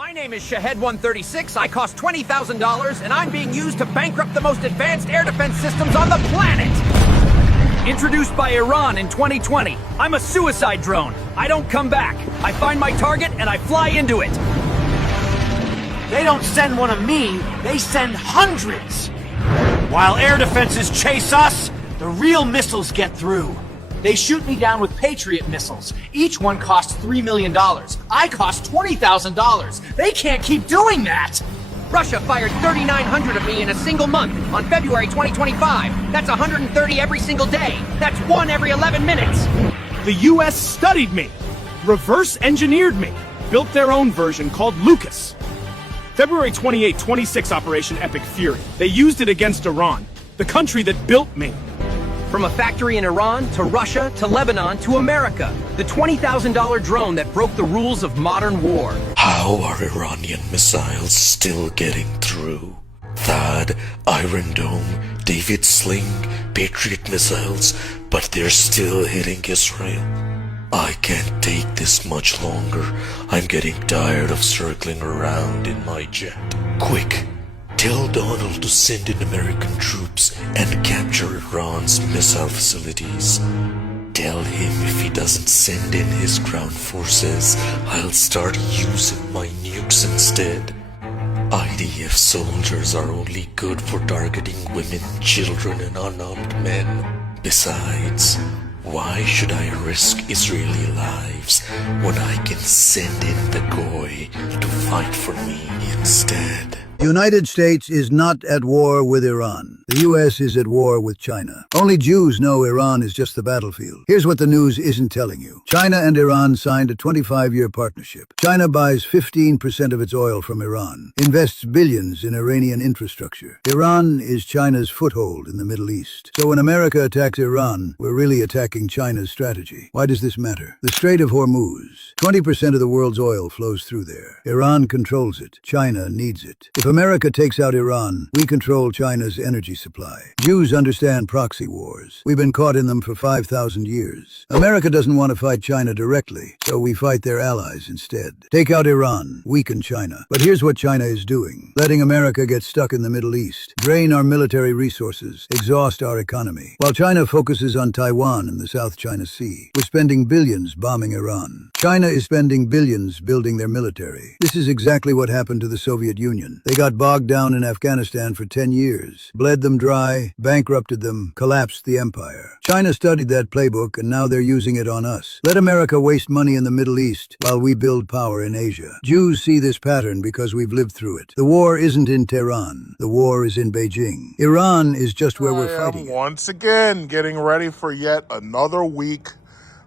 My name is Shahed 136, I cost $20,000, and I'm being used to bankrupt the most advanced air defense systems on the planet! Introduced by Iran in 2020, I'm a suicide drone. I don't come back. I find my target and I fly into it. They don't send one of me, they send hundreds! While air defenses chase us, the real missiles get through. They shoot me down with Patriot missiles. Each one costs $3 million. I cost $20,000. They can't keep doing that! Russia fired 3,900 of me in a single month on February 2025. That's 130 every single day. That's one every 11 minutes. The US studied me, reverse engineered me, built their own version called Lucas. February 28, 26 Operation Epic Fury. They used it against Iran, the country that built me. From a factory in Iran, to Russia, to Lebanon, to America. The $20,000 drone that broke the rules of modern war. How are Iranian missiles still getting through? THAAD, Iron Dome, David Sling, Patriot missiles, but they're still hitting Israel. I can't take this much longer. I'm getting tired of circling around in my jet. Quick! Tell Donald to send in American troops and capture Iran's missile facilities. Tell him if he doesn't send in his ground forces, I'll start using my nukes instead. IDF soldiers are only good for targeting women, children, and unarmed men. Besides, why should I risk Israeli lives when I can send in the Goy to fight for me instead? The United States is not at war with Iran. The U.S. is at war with China. Only Jews know Iran is just the battlefield. Here's what the news isn't telling you. China and Iran signed a 25-year partnership. China buys 15% of its oil from Iran, invests billions in Iranian infrastructure. Iran is China's foothold in the Middle East. So when America attacks Iran, we're really attacking China's strategy. Why does this matter? The Strait of Hormuz. 20% of the world's oil flows through there. Iran controls it. China needs it. If America takes out Iran, we control China's energy supply. Jews understand proxy wars. We've been caught in them for 5,000 years. America doesn't want to fight China directly, so we fight their allies instead. Take out Iran, weaken China. But here's what China is doing. Letting America get stuck in the Middle East, drain our military resources, exhaust our economy. While China focuses on Taiwan and the South China Sea, we're spending billions bombing Iran. China is spending billions building their military. This is exactly what happened to the Soviet Union. They got bogged down in Afghanistan for 10 years, bled them dry, bankrupted them, collapsed the empire. China studied that playbook and now they're using it on us. Let America waste money in the Middle East while we build power in Asia. Jews see this pattern because we've lived through it. The war isn't in Tehran. The war is in Beijing. Iran is just where we're fighting. Once again, getting ready for yet another week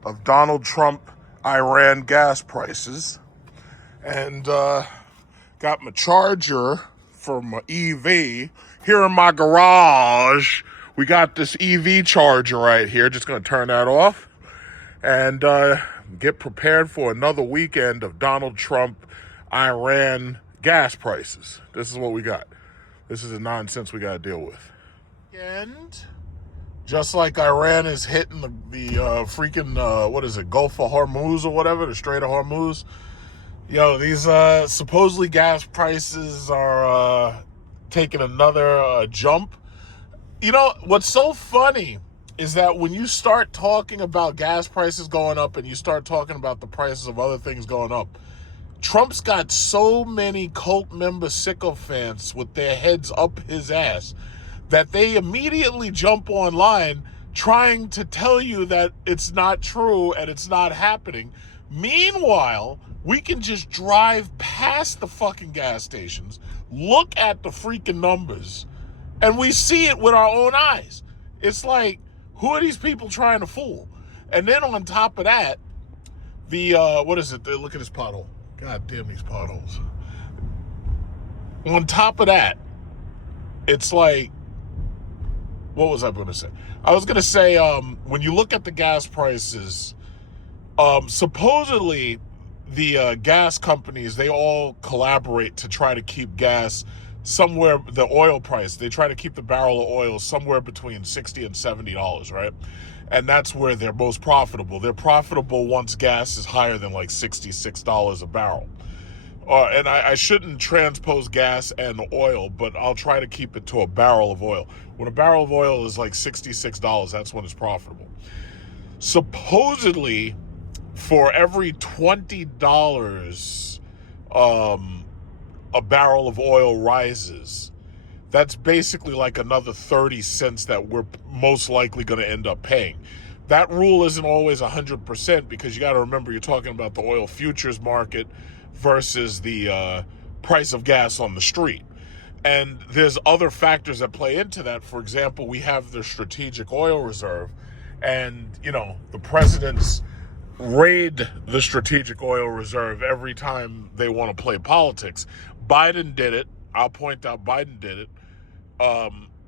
of Donald Trump Iran gas prices. And, got my charger for my EV here in my garage. We got this EV charger right here. Just going to turn that off and get prepared for another weekend of Donald Trump Iran gas prices. This is what we got. This is the nonsense we got to deal with. And just like Iran is hitting the freaking, what is it, Gulf of Hormuz or whatever, the Strait of Hormuz. Yo, these supposedly gas prices are taking another jump. You know, what's so funny is that when you start talking about gas prices going up and you start talking about the prices of other things going up, Trump's got so many cult member sycophants with their heads up his ass that they immediately jump online trying to tell you that it's not true and it's not happening. Meanwhile, we can just drive past the fucking gas stations, look at the freaking numbers, and we see it with our own eyes. It's like, who are these people trying to fool? And then on top of that, the, what is it? Look at this pothole. God damn these potholes. On top of that, it's like, what was I going to say? I was going to say, when you look at the gas prices, supposedly the gas companies, they all collaborate to try to keep gas somewhere, the oil price, they try to keep the barrel of oil somewhere between $60 and $70, right? And that's where they're most profitable. They're profitable once gas is higher than like $66 a barrel. and I shouldn't transpose gas and oil, but I'll try to keep it to a barrel of oil. When a barrel of oil is like $66, that's when it's profitable. Supposedly, for every $20 a barrel of oil rises, that's basically like another 30 cents that we're most likely going to end up paying. That rule isn't always 100% because you got to remember you're talking about the oil futures market versus the price of gas on the street. And there's other factors that play into that. For example, we have the strategic oil reserve, and, you know, the presidents raid the strategic oil reserve every time they want to play politics. Biden did it. I'll point out Biden did it.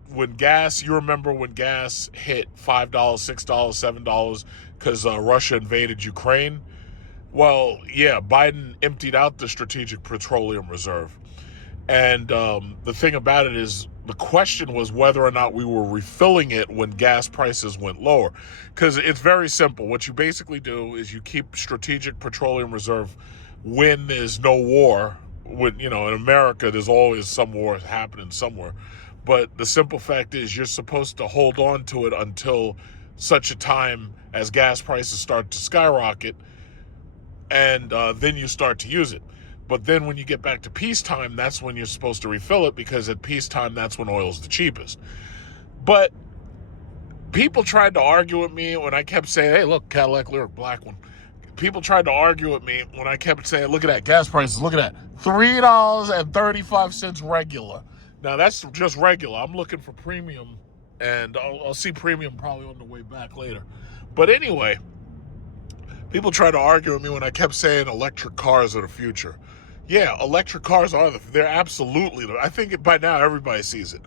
When gas, you remember when gas hit $5, $6, $7 because Russia invaded Ukraine? Well, yeah, Biden emptied out the strategic petroleum reserve. And the thing about it is, the question was whether or not we were refilling it when gas prices went lower. Because it's very simple. What you basically do is you keep strategic petroleum reserve when there's no war. When, you know, in America, there's always some war happening somewhere. But the simple fact is you're supposed to hold on to it until such a time as gas prices start to skyrocket, and then you start to use it. But then when you get back to peacetime, that's when you're supposed to refill it, because at peacetime, that's when oil's the cheapest. But people tried to argue with me when I kept saying, hey, look, Cadillac Lyric, black one. People tried to argue with me when I kept saying, look at that, gas prices, look at that, $3.35 regular. Now, that's just regular. I'm looking for premium, and I'll see premium probably on the way back later. But anyway, people try to argue with me when I kept saying electric cars are the future. Yeah, electric cars they're absolutely, I think by now everybody sees it.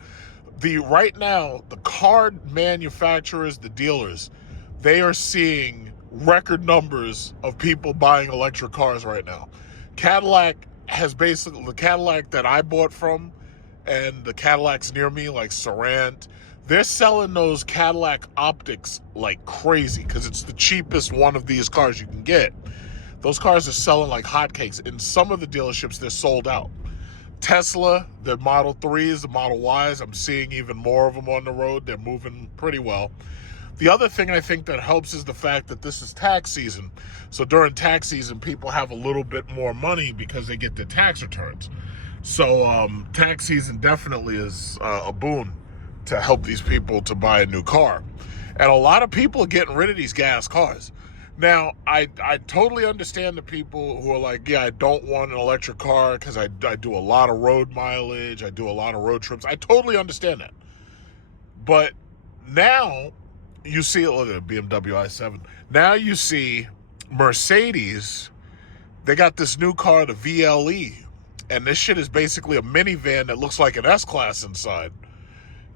Right now, the car manufacturers, the dealers, they are seeing record numbers of people buying electric cars right now. Cadillac has basically, the Cadillac that I bought from, and the Cadillacs near me, like Sorrent, they're selling those Cadillac Optics like crazy because it's the cheapest one of these cars you can get. Those cars are selling like hotcakes. In some of the dealerships, they're sold out. Tesla, the Model 3s, the Model Ys, I'm seeing even more of them on the road. They're moving pretty well. The other thing I think that helps is the fact that this is tax season. So during tax season, people have a little bit more money because they get their tax returns. So tax season definitely is a boon to help these people to buy a new car. And a lot of people are getting rid of these gas cars. Now, I totally understand the people who are like, yeah, I don't want an electric car because I do a lot of road mileage, I do a lot of road trips. I totally understand that. But now you see, look at the BMW i7. Now you see Mercedes, they got this new car, the VLE. And this shit is basically a minivan that looks like an S-Class inside.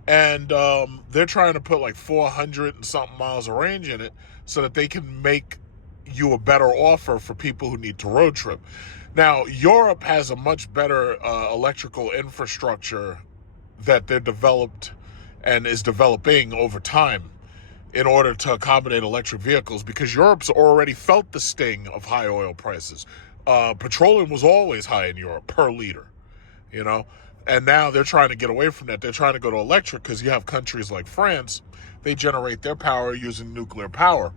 And they're trying to put like 400 and something miles of range in it so that they can make you a better offer for people who need to road trip. Now, Europe has a much better electrical infrastructure that they're developed and is developing over time in order to accommodate electric vehicles, because Europe's already felt the sting of high oil prices. Petroleum was always high in Europe per liter, you know, and now they're trying to get away from that. They're trying to go to electric because you have countries like France, they generate their power using nuclear power.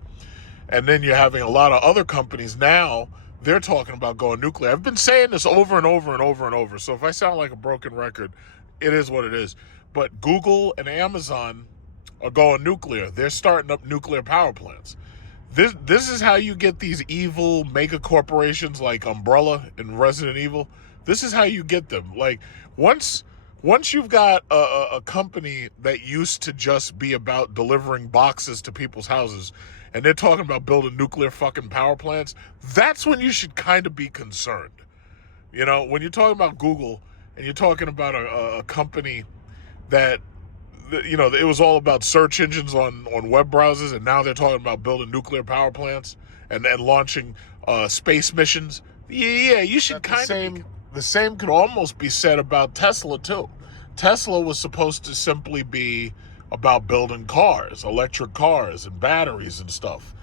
And then you're having a lot of other companies now, they're talking about going nuclear. I've been saying this over and over and over and over. So if I sound like a broken record, it is what it is. But Google and Amazon are going nuclear. They're starting up nuclear power plants. This is how you get these evil mega corporations like Umbrella and Resident Evil. This is how you get them. Like, once you've got a company that used to just be about delivering boxes to people's houses, and they're talking about building nuclear fucking power plants, that's when you should kind of be concerned. You know, when you're talking about Google and you're talking about a company that, you know, it was all about search engines on web browsers, and now they're talking about building nuclear power plants and launching space missions. Yeah, you should kind of... The same could almost be said about Tesla, too. Tesla was supposed to simply be about building cars, electric cars and batteries and stuff.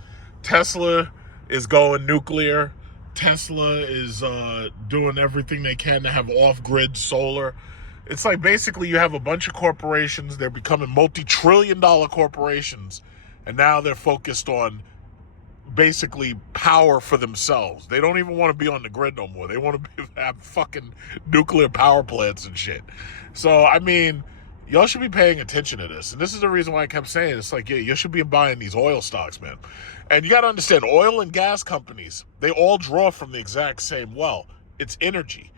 Tesla is going nuclear. Tesla is doing everything they can to have off-grid solar. It's like basically you have a bunch of corporations, they're becoming multi-trillion-dollar corporations, and now they're focused on basically power for themselves. They don't even want to be on the grid no more. They want to have fucking nuclear power plants and shit. So, I mean, y'all should be paying attention to this. And this is the reason why I kept saying it's like, yeah, you should be buying these oil stocks, man. And you got to understand, oil and gas companies, they all draw from the exact same well. It's energy.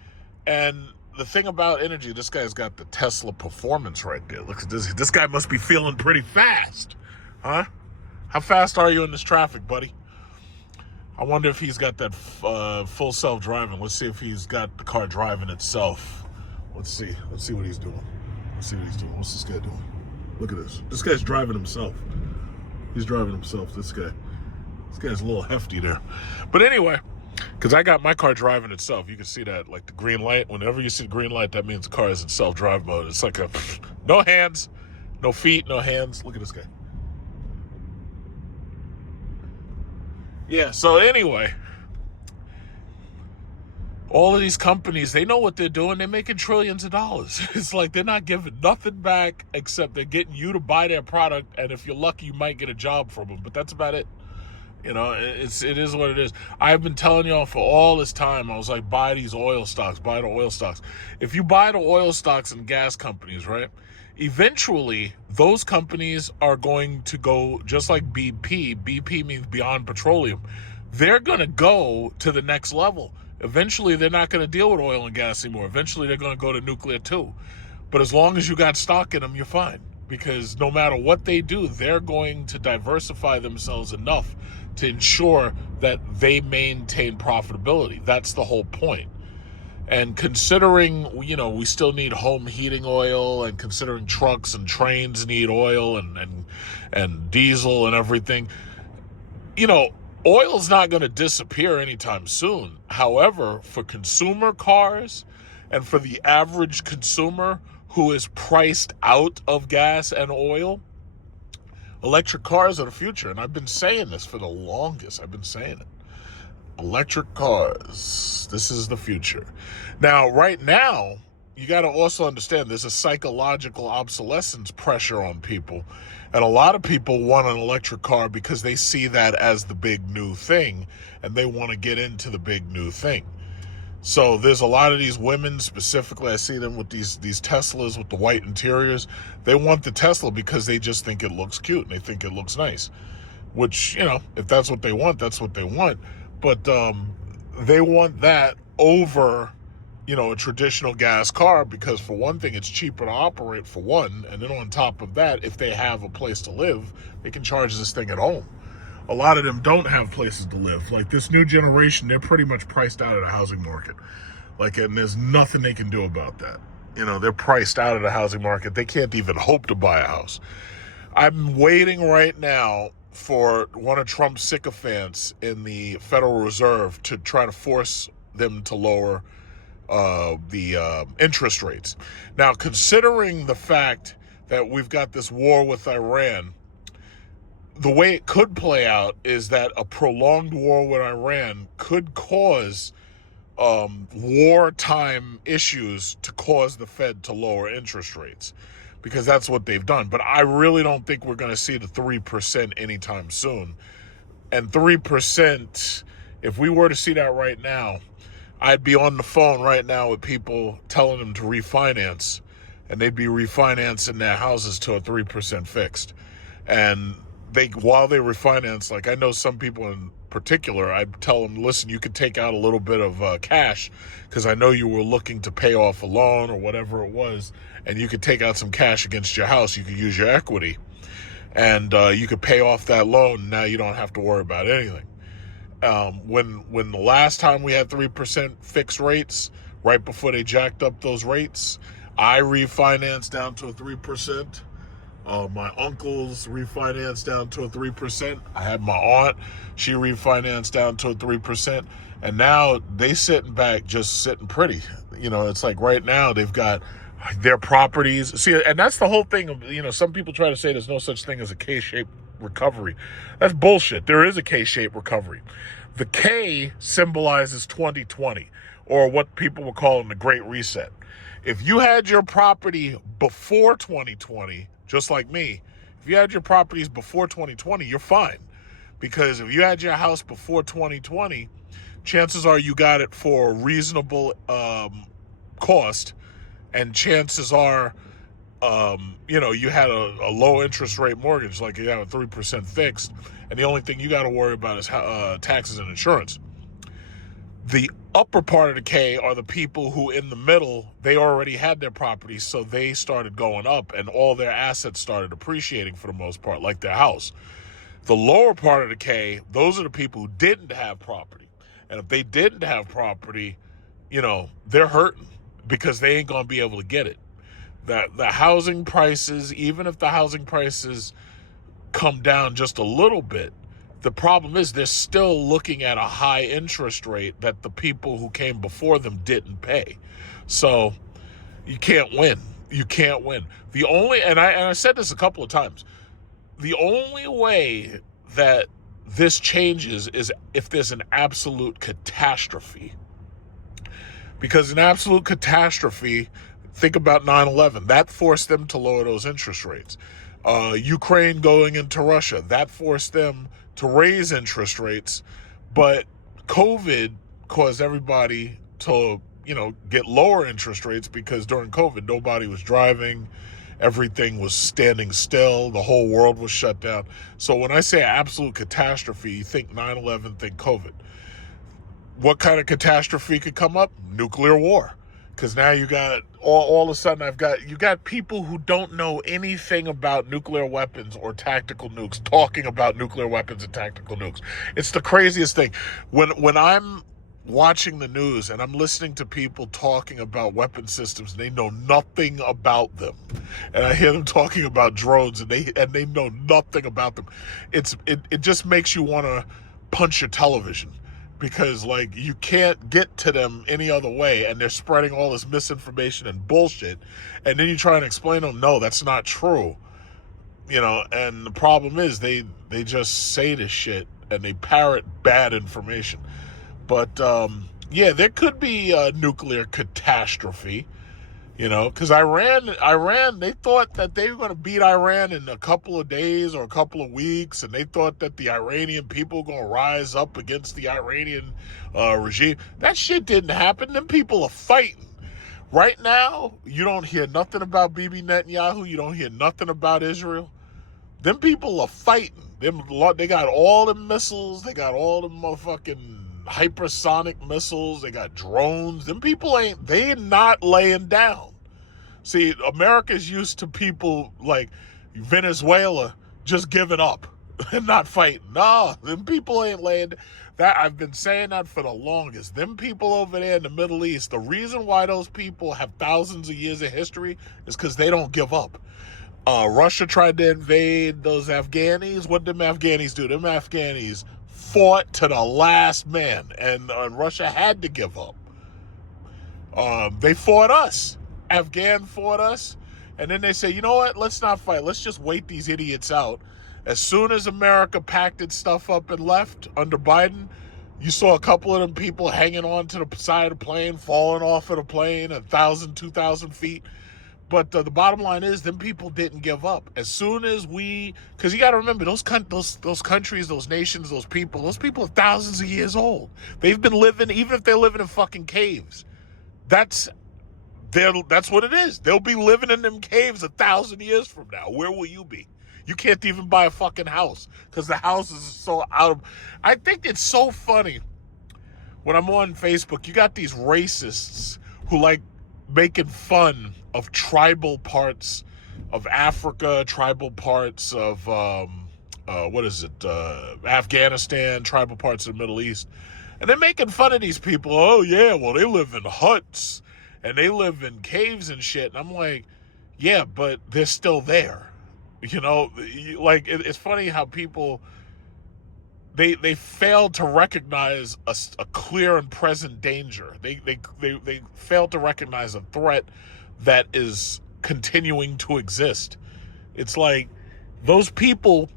And the thing about energy, this guy's got the Tesla performance right there. Look at this. This guy must be feeling pretty fast. Huh? How fast are you in this traffic, buddy? I wonder if he's got that full self-driving. Let's see if he's got the car driving itself. Let's see. Let's see what he's doing. Let's see what he's doing. What's this guy doing? Look at this. This guy's driving himself. He's driving himself, this guy. This guy's a little hefty there. But anyway, because I got my car driving itself. You can see that, like the green light. Whenever you see the green light, that means the car is in self-drive mode. It's like no hands, no feet, no hands. Look at this guy. Yeah, so anyway, all of these companies, they know what they're doing. They're making trillions of dollars. It's like they're not giving nothing back except they're getting you to buy their product, and if you're lucky, you might get a job from them. But that's about it. You know, it is what it is. I've been telling y'all for all this time, I was like, buy these oil stocks, buy the oil stocks. If you buy the oil stocks and gas companies, right, eventually those companies are going to go just like BP. BP means Beyond Petroleum. They're going to go to the next level. Eventually, they're not going to deal with oil and gas anymore. Eventually, they're going to go to nuclear too. But as long as you got stock in them, you're fine. Because no matter what they do, they're going to diversify themselves enough to ensure that they maintain profitability. That's the whole point. And considering, you know, we still need home heating oil, and considering trucks and trains need oil and diesel and everything, you know, oil's not going to disappear anytime soon. However, for consumer cars and for the average consumer who is priced out of gas and oil, electric cars are the future. And I've been saying this for the longest. I've been saying it. Electric cars. This is the future. Now, right now, you got to also understand there's a psychological obsolescence pressure on people. And a lot of people want an electric car because they see that as the big new thing, and they want to get into the big new thing. So there's a lot of these women specifically, I see them with these Teslas with the white interiors. They want the Tesla because they just think it looks cute and they think it looks nice. Which, you know, if that's what they want, that's what they want. But they want that over, you know, a traditional gas car because, for one thing, it's cheaper to operate, for one. And then on top of that, if they have a place to live, they can charge this thing at home. A lot of them don't have places to live. Like this new generation, they're pretty much priced out of the housing market. Like, and there's nothing they can do about that. You know, they're priced out of the housing market. They can't even hope to buy a house. I'm waiting right now for one of Trump's sycophants in the Federal Reserve to try to force them to lower the interest rates. Now, considering the fact that we've got this war with Iran, the way it could play out is that a prolonged war with Iran could cause wartime issues to cause the Fed to lower interest rates, because that's what they've done. But I really don't think we're going to see the 3% anytime soon. And 3%, if we were to see that right now, I'd be on the phone right now with people telling them to refinance, and they'd be refinancing their houses to a 3% fixed. And while they refinance, like I know some people in particular, I tell them, listen, you could take out a little bit of cash because I know you were looking to pay off a loan or whatever it was, and you could take out some cash against your house. You could use your equity, and you could pay off that loan. Now you don't have to worry about anything. When the last time we had 3% fixed rates, right before they jacked up those rates, I refinanced down to a 3%. My uncles refinanced down to a 3%. I had my aunt, she refinanced down to a 3%. And now they sitting back, just sitting pretty. You know, it's like right now they've got their properties. See, and that's the whole thing of, you know, some people try to say there's no such thing as a K-shaped recovery. That's bullshit. There is a K-shaped recovery. The K symbolizes 2020, or what people were calling the Great Reset. If you had your property before 2020, just like me, if you had your properties before 2020, you're fine. Because if you had your house before 2020, chances are you got it for a reasonable cost, and chances are, you had a low interest rate mortgage, like you have a 3% fixed, and the only thing you got to worry about is taxes and insurance. The upper part of the K are the people who, in the middle, they already had their properties, so they started going up, and all their assets started appreciating for the most part, like their house. The lower part of the K, those are the people who didn't have property. And if they didn't have property, they're hurting because they ain't going to be able to get it. The housing prices, even if the housing prices come down just a little bit, the problem is they're still looking at a high interest rate that the people who came before them didn't pay. So you can't win. You can't win. And I said this a couple of times, the only way that this changes is if there's an absolute catastrophe. Because an absolute catastrophe, think about 9/11, that forced them to lower those interest rates. Ukraine going into Russia, that forced them to raise interest rates. But COVID caused everybody to, get lower interest rates, because during COVID, nobody was driving. Everything was standing still. The whole world was shut down. So when I say absolute catastrophe, you think 9/11, think COVID. What kind of catastrophe could come up? Nuclear war. Because now you got, all of a sudden, you got people who don't know anything about nuclear weapons or tactical nukes talking about nuclear weapons and tactical nukes. It's the craziest thing. When I'm watching the news and I'm listening to people talking about weapon systems and they know nothing about them, and I hear them talking about drones and they know nothing about them, it just makes you want to punch your television, because you can't get to them any other way, and they're spreading all this misinformation and bullshit, and then you try and explain to them, no, that's not true, and the problem is they just say this shit and they parrot bad information. But, there could be a nuclear catastrophe, because Iran, they thought that they were going to beat Iran in a couple of days or a couple of weeks, and they thought that the Iranian people were going to rise up against the Iranian regime. That shit didn't happen. Them people are fighting. Right now, you don't hear nothing about Bibi Netanyahu. You don't hear nothing about Israel. Them people are fighting. They got all the missiles. They got all the motherfucking hypersonic missiles. They got drones. Them people they're not laying down. See, America's used to people like Venezuela just giving up and not fighting. No, them people ain't laying down. That, I've been saying that for the longest. Them people over there in the Middle East, the reason why those people have thousands of years of history is because they don't give up. Russia tried to invade those Afghanis. What did them Afghanis do? Them Afghanis fought to the last man, and Russia had to give up. They fought us. Afghan fought us, and then they say, you know what? Let's not fight. Let's just wait these idiots out. As soon as America packed its stuff up and left under Biden, you saw a couple of them people hanging on to the side of the plane, falling off of the plane 1,000, 2,000 feet. But the bottom line is, them people didn't give up. As soon as because you got to remember, those countries, those nations, those people are thousands of years old. They've been living, even if they're living in fucking caves. That's what it is. They'll be living in them caves 1,000 years from now. Where will you be? You can't even buy a fucking house because the houses are so out of. I think it's so funny when I'm on Facebook. You got these racists who like making fun of tribal parts of Africa, tribal parts of Afghanistan, tribal parts of the Middle East, and they're making fun of these people. Oh yeah, well they live in huts and they live in caves and shit. And I'm like, yeah, but they're still there. It's funny how people they fail to recognize a clear and present danger. They fail to recognize a threat that is continuing to exist. It's like those people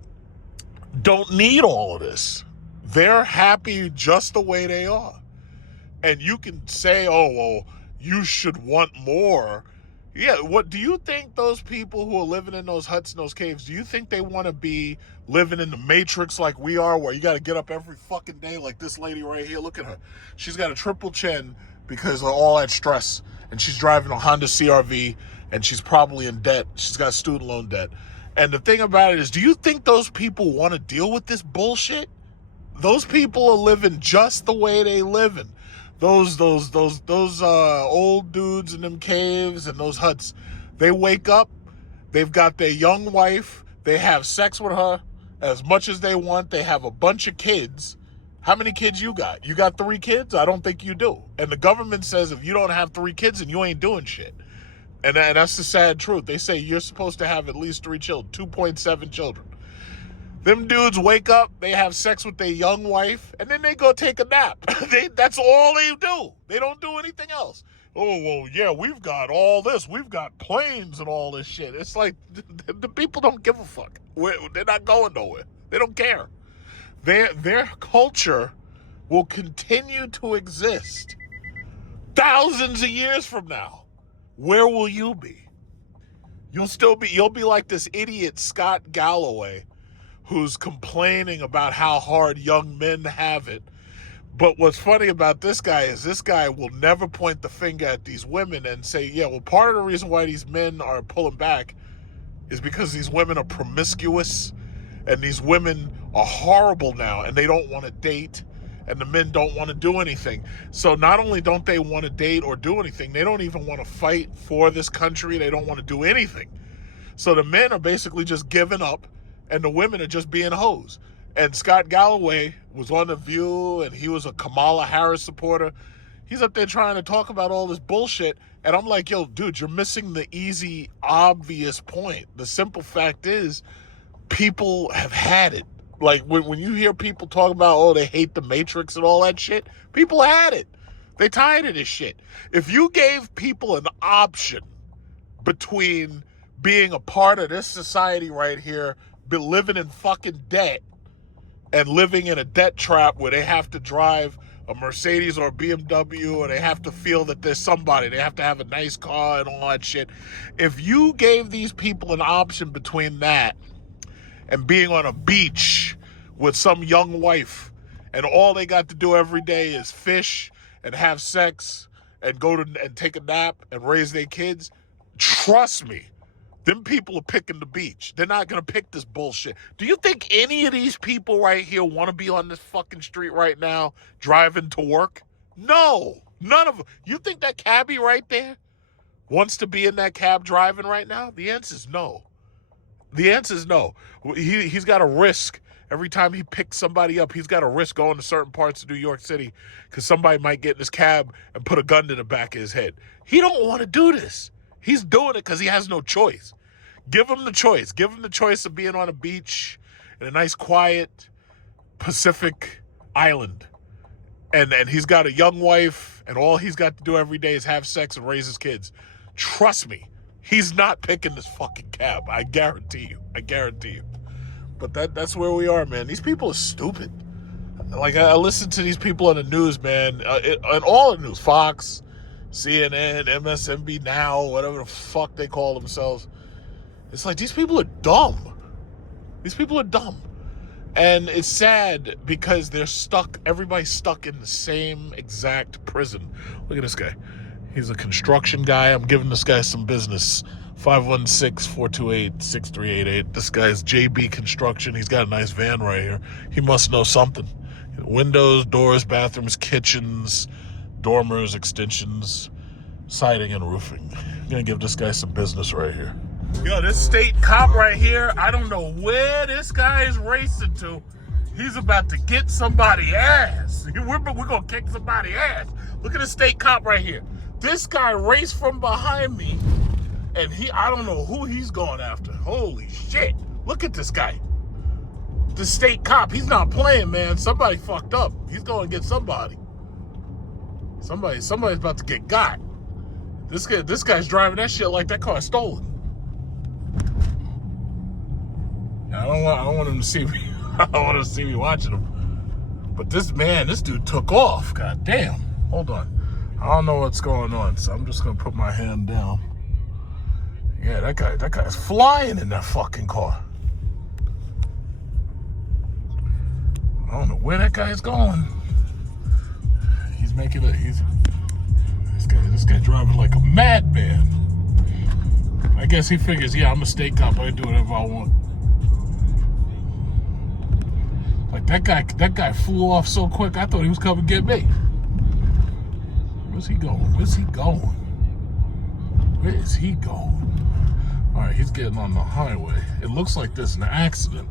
don't need all of this. They're happy just the way they are. And you can say, oh, well, you should want more. Yeah, what do you think those people who are living in those huts and those caves, do you think they want to be living in the Matrix like we are, where you got to get up every fucking day like this lady right here? Look at her. She's got a triple chin because of all that stress. And she's driving a Honda CRV, and she's probably in debt. She's got student loan debt. And the thing about it is, do you think those people want to deal with this bullshit? Those people are living just the way they living. Those old dudes in them caves and those huts, they wake up, they've got their young wife, they have sex with her as much as they want, they have a bunch of kids. How many kids you got? You got 3 kids? I don't think you do. And the government says if you don't have 3 kids, then you ain't doing shit. And that's the sad truth. They say you're supposed to have at least 3 children, 2.7 children. Them dudes wake up, they have sex with their young wife, and then they go take a nap. That's all they do. They don't do anything else. Oh, well, yeah, we've got all this. We've got planes and all this shit. It's like the people don't give a fuck. They're not going nowhere. They don't care. Their culture will continue to exist thousands of years from now. Where will you be? You'll be like this idiot Scott Galloway, who's complaining about how hard young men have it. But what's funny about this guy is this guy will never point the finger at these women and say, yeah, well, part of the reason why these men are pulling back is because these women are promiscuous and these women are horrible now and they don't want to date and the men don't want to do anything. So not only don't they want to date or do anything, they don't even want to fight for this country. They don't want to do anything. So the men are basically just giving up and the women are just being hoes. And Scott Galloway was on The View, and he was a Kamala Harris supporter. He's up there trying to talk about all this bullshit. And I'm like, yo, dude, you're missing the easy, obvious point. The simple fact is, people have had it. Like, when you hear people talk about, oh, they hate the Matrix and all that shit, people had it. They tired of this shit. If you gave people an option between being a part of this society right here, be living in fucking debt and living in a debt trap where they have to drive a Mercedes or a BMW or they have to feel that there's somebody, they have to have a nice car and all that shit. If you gave these people an option between that and being on a beach with some young wife and all they got to do every day is fish and have sex and go to and take a nap and raise their kids, trust me, them people are picking the beach. They're not going to pick this bullshit. Do you think any of these people right here want to be on this fucking street right now driving to work? No, none of them. You think that cabbie right there wants to be in that cab driving right now? The answer is no. The answer is no. He's got a risk. Every time he picks somebody up, he's got a risk going to certain parts of New York City because somebody might get in his cab and put a gun to the back of his head. He don't want to do this. He's doing it because he has no choice. Give him the choice. Give him the choice of being on a beach in a nice, quiet Pacific island. And he's got a young wife, and all he's got to do every day is have sex and raise his kids. Trust me, he's not picking this fucking cab. I guarantee you. I guarantee you. But that's where we are, man. These people are stupid. Like, I listen to these people on the news, man. On all the news, Fox, CNN, MSNBC Now, whatever the fuck they call themselves. It's like, these people are dumb. These people are dumb. And it's sad because they're stuck, everybody's stuck in the same exact prison. Look at this guy. He's a construction guy. I'm giving this guy some business. 516-428-6388. This guy's JB Construction. He's got a nice van right here. He must know something. Windows, doors, bathrooms, kitchens, dormers, extensions, siding, and roofing. I'm going to give this guy some business right here. Yo, this state cop right here, I don't know where this guy is racing to. He's about to get somebody's ass. We're going to kick somebody's ass. Look at the state cop right here. This guy raced from behind me, and I don't know who he's going after. Holy shit. Look at this guy. The state cop, he's not playing, man. Somebody fucked up. He's going to get somebody. Somebody's about to get got. This guy's driving that shit like that car's stolen. I don't want him to see me. I don't want him to see me watching him. But this dude took off. God damn. Hold on. I don't know what's going on, so I'm just gonna put my hand down. Yeah, that guy's flying in that fucking car. I don't know where that guy's going. He's making it. This guy driving like a madman. I guess he figures, yeah, I'm a state cop. I can do whatever I want. Like that guy flew off so quick. I thought he was coming to get me. Where's he going? Where is he going? All right, he's getting on the highway. It looks like there's an accident.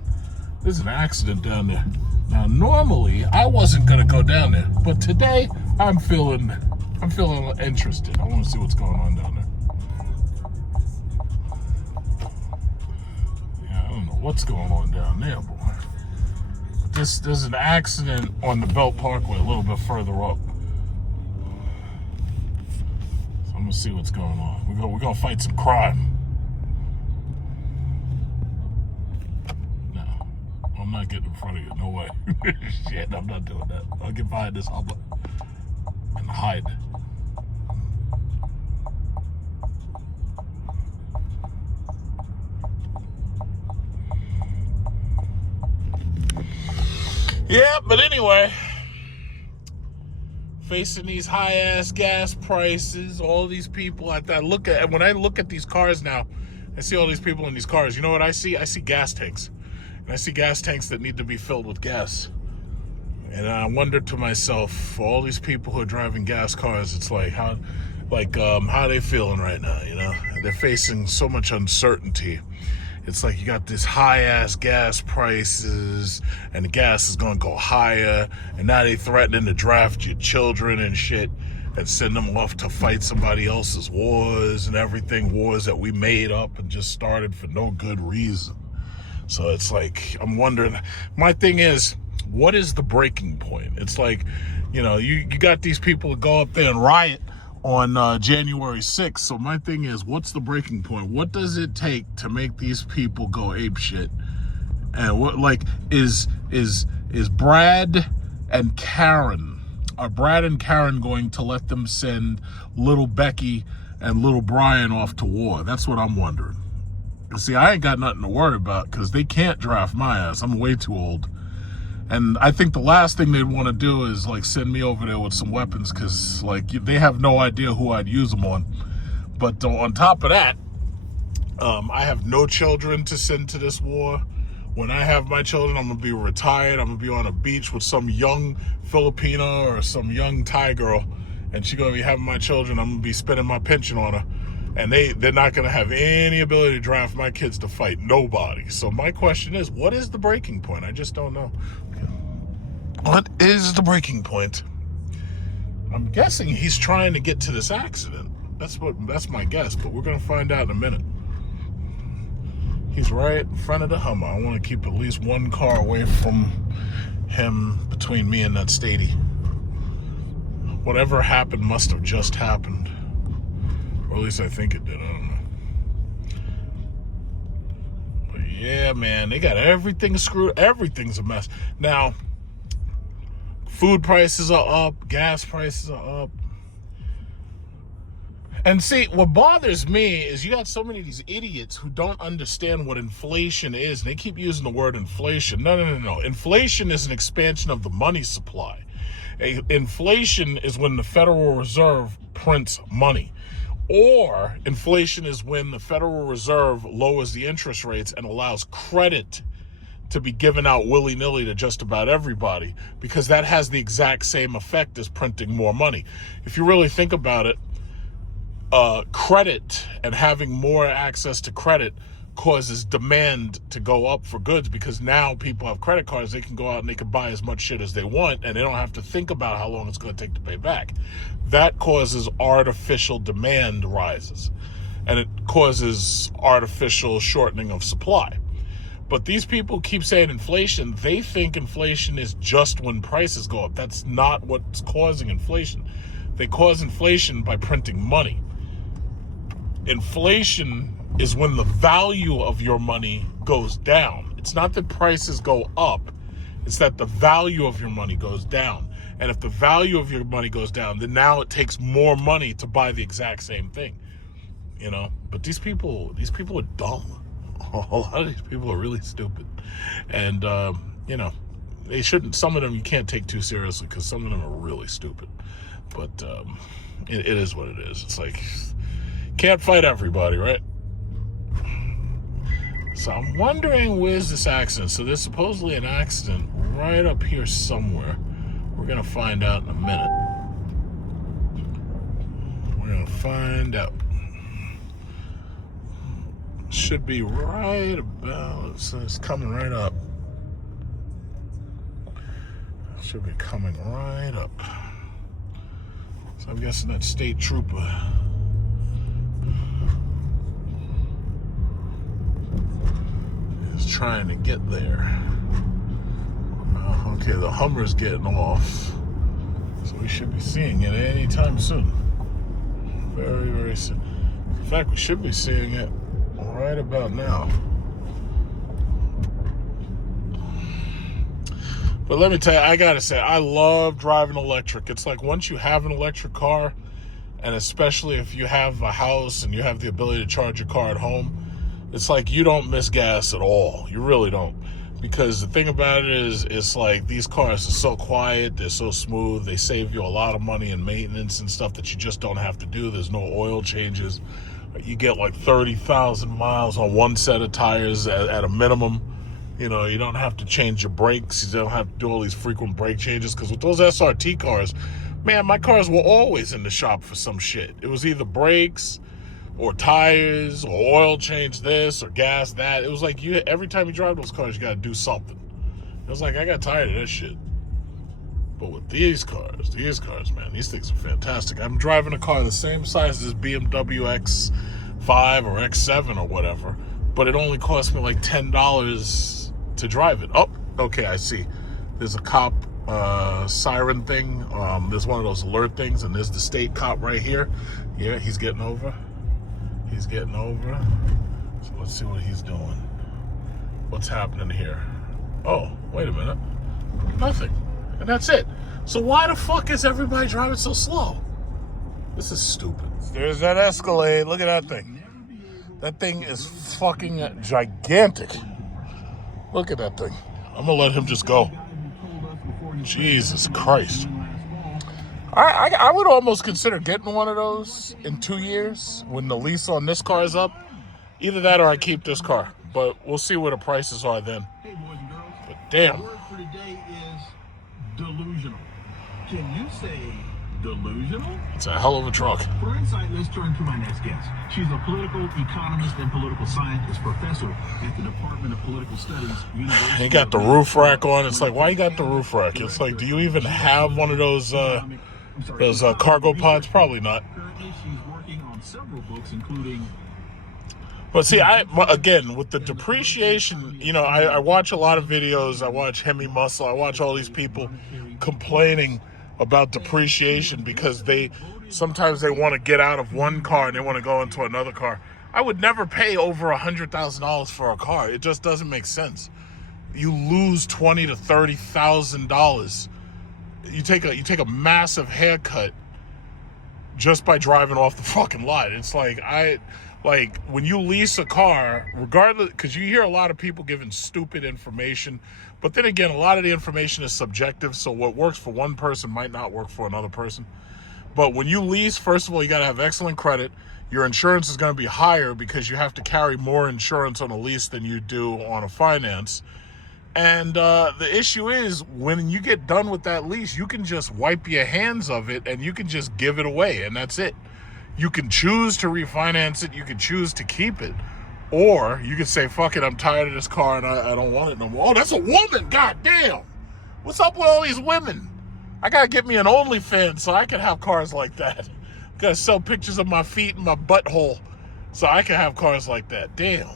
There's an accident down there. Now, normally I wasn't gonna go down there, but today I'm feeling interested. I want to see what's going on down there. Yeah, I don't know what's going on down there, boy. But there's an accident on the Belt Parkway a little bit further up. So I'm gonna see what's going on. We're gonna fight some crime. I'm not getting in front of you, no way. Shit, I'm not doing that. I'll get behind this humble and hide. Yeah, but anyway, facing these high-ass gas prices, all these people, when I look at these cars now, I see all these people in these cars. You know what I see? I see gas tanks. And I see gas tanks that need to be filled with gas. And I wonder to myself, for all these people who are driving gas cars, it's like, how are they feeling right now, you know? They're facing so much uncertainty. It's like you got this high-ass gas prices, and the gas is going to go higher, and now they threatening to draft your children and shit and send them off to fight somebody else's wars and everything, wars that we made up and just started for no good reason. So it's like, I'm wondering, my thing is, what is the breaking point? It's like, you know, you got these people to go up there and riot on January 6th. So my thing is, what's the breaking point? What does it take to make these people go apeshit? And what, like, is Brad and Karen, are Brad and Karen going to let them send little Becky and little Brian off to war? That's what I'm wondering. See, I ain't got nothing to worry about because they can't draft my ass. I'm way too old. And I think the last thing they'd want to do is, like, send me over there with some weapons because, like, they have no idea who I'd use them on. But on top of that, I have no children to send to this war. When I have my children, I'm going to be retired. I'm going to be on a beach with some young Filipino or some young Thai girl. And she's going to be having my children. I'm going to be spending my pension on her. And they're not going to have any ability to draft my kids to fight nobody. So my question is, what is the breaking point? I just don't know. What is the breaking point? I'm guessing he's trying to get to this accident. That's my guess, but we're going to find out in a minute. He's right in front of the Hummer. I want to keep at least one car away from him between me and that statey. Whatever happened must have just happened. Or at least I think it did. I don't know. But yeah, man, they got everything screwed. Everything's a mess. Now, food prices are up. Gas prices are up. And see, what bothers me is you got so many of these idiots who don't understand what inflation is. And they keep using the word inflation. No. Inflation is an expansion of the money supply. Inflation is when the Federal Reserve prints money. Or inflation is when the Federal Reserve lowers the interest rates and allows credit to be given out willy-nilly to just about everybody, because that has the exact same effect as printing more money. If you really think about it, credit and having more access to credit causes demand to go up for goods, because now people have credit cards. They can go out and they can buy as much shit as they want, and they don't have to think about how long it's going to take to pay back. That causes artificial demand rises, and it causes artificial shortening of supply. But these people keep saying inflation. They think inflation is just when prices go up. That's not what's causing inflation. They cause inflation by printing money. Inflation is when the value of your money goes down. It's not that prices go up. It's that the value of your money goes down. And if the value of your money goes down, then now it takes more money to buy the exact same thing. You know, but these people are dumb. A lot of these people are really stupid. And, you know, they shouldn't, some of them you can't take too seriously because some of them are really stupid. But it is what it is. It's like, can't fight everybody, right? So I'm wondering, where's this accident? So there's supposedly an accident right up here somewhere. We're going to find out in a minute. We're going to find out. Should be right about, so it's coming right up. Should be coming right up. So I'm guessing that state trooper is trying to get there. Okay, the Hummer's getting off. So we should be seeing it anytime soon. Very, very soon. In fact, we should be seeing it right about now. But let me tell you, I gotta say, I love driving electric. It's like once you have an electric car, and especially if you have a house and you have the ability to charge your car at home, it's like you don't miss gas at all. You really don't. Because the thing about it is, it's like these cars are so quiet, they're so smooth, they save you a lot of money in maintenance and stuff that you just don't have to do. There's no oil changes. You get like 30,000 miles on one set of tires at a minimum. You know, you don't have to change your brakes. You don't have to do all these frequent brake changes. Because with those SRT cars, man, my cars were always in the shop for some shit. It was either brakes or tires or oil change this or gas that. It was like every time you drive those cars, you got to do something. It was like, I got tired of that shit. But with these cars, man, these things are fantastic. I'm driving a car the same size as BMW X5 or X7 or whatever, but it only cost me like $10 to drive it. Oh, okay, I see. There's a cop siren thing. There's one of those alert things, and there's the state cop right here. Yeah, he's getting over. He's getting over. So let's see what he's doing. What's happening here? Oh, wait a minute. Nothing. And that's it. So why the fuck is everybody driving so slow? This is stupid. There's that Escalade. Look at that thing. That thing is fucking gigantic. Look at that thing. I'm gonna let him just go. Jesus Christ. I would almost consider getting one of those in 2 years when the lease on this car is up. Either that or I keep this car. But we'll see what the prices are then. But damn. Delusional. Can you say delusional? It's a hell of a truck. For insight, let's turn to my next guest. She's a political economist and political scientist professor at the Department of Political Studies. He got the roof rack on. It's like, why you got the roof rack? It's like, do you even have one of those cargo pods? Probably not. Currently, she's working on several books, including. But see, again, with the depreciation, you know, I watch a lot of videos. I watch Hemi Muscle. I watch all these people complaining about depreciation because sometimes they want to get out of one car and they want to go into another car. I would never pay over $100,000 for a car. It just doesn't make sense. You lose $20,000 to $30,000. You take a massive haircut just by driving off the fucking lot. It's like when you lease a car, regardless, because you hear a lot of people giving stupid information, but then again, a lot of the information is subjective, so what works for one person might not work for another person. But when you lease, first of all, you got to have excellent credit. Your insurance is going to be higher because you have to carry more insurance on a lease than you do on a finance. And the issue is, when you get done with that lease, you can just wipe your hands of it and you can just give it away, and that's it. You can choose to refinance it. You can choose to keep it. Or you can say, fuck it, I'm tired of this car and I don't want it no more. Oh, that's a woman. God damn. What's up with all these women? I got to get me an OnlyFans so I can have cars like that. Got to sell pictures of my feet and my butthole so I can have cars like that. Damn.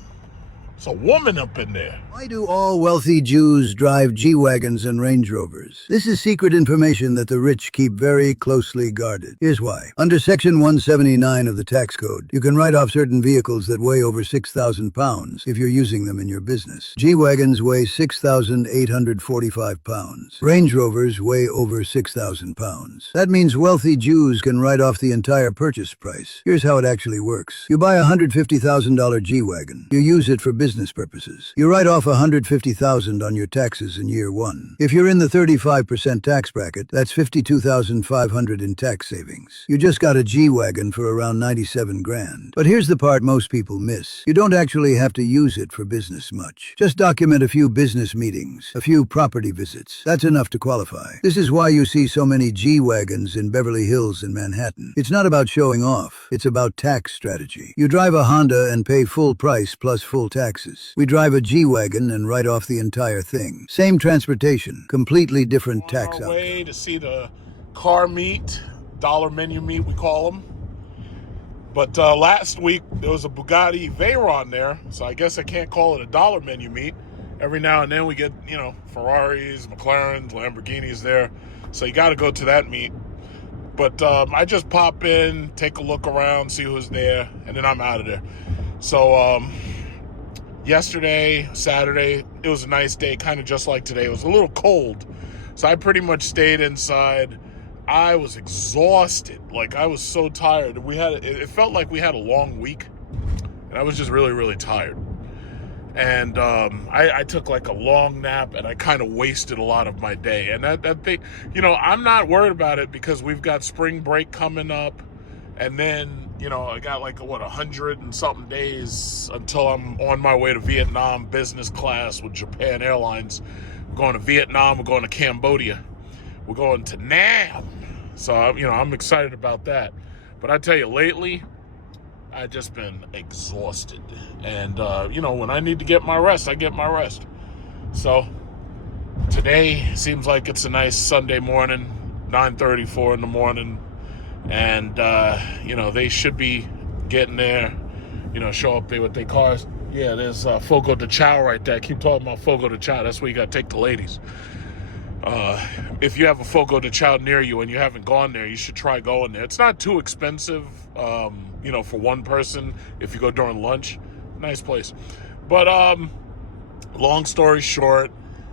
It's a woman up in there. Why do all wealthy Jews drive G-Wagons and Range Rovers? This is secret information that the rich keep very closely guarded. Here's why. Under Section 179 of the tax code, you can write off certain vehicles that weigh over 6,000 pounds if you're using them in your business. G-Wagons weigh 6,845 pounds. Range Rovers weigh over 6,000 pounds. That means wealthy Jews can write off the entire purchase price. Here's how it actually works. You buy a $150,000 G-Wagon. You use it for business purposes. You write off $150,000 on your taxes in year one. If you're in the 35% tax bracket, that's $52,500 in tax savings. You just got a G-Wagon for around 97 grand. But here's the part most people miss. You don't actually have to use it for business much. Just document a few business meetings, a few property visits. That's enough to qualify. This is why you see so many G-Wagons in Beverly Hills and Manhattan. It's not about showing off. It's about tax strategy. You drive a Honda and pay full price plus full taxes. We drive a G-Wagon and write off the entire thing. Same transportation, completely different tax On our way outcome. to see the car meet, dollar menu meet we call them. But last week there was a Bugatti Veyron there, so I guess I can't call it a dollar menu meet. Every now and then we get, Ferraris, McLarens, Lamborghinis there, so you got to go to that meet. But I just pop in, take a look around, see who's there, and then I'm out of there. So yesterday, Saturday, it was a nice day, kind of just like today. It was a little cold, so I pretty much stayed inside. I was exhausted. Like, I was so tired. It felt like we had a long week, and I was just really, really tired. And I took like a long nap, and I kind of wasted a lot of my day. And that thing, I'm not worried about it because we've got spring break coming up, and then I got 100 and something days until I'm on my way to Vietnam business class with Japan Airlines. We're going to Vietnam, we're going to Cambodia, we're going to Nam. So, I'm excited about that. But I tell you, lately, I've just been exhausted. And, when I need to get my rest, I get my rest. So, today seems like it's a nice Sunday morning, 9:34 in the morning. And, they should be getting there, show up there with their cars. Yeah, there's Fogo de Chao right there. I keep talking about Fogo de Chao. That's where you got to take the ladies. If you have a Fogo de Chao near you and you haven't gone there, you should try going there. It's not too expensive, for one person if you go during lunch. Nice place. But long story short,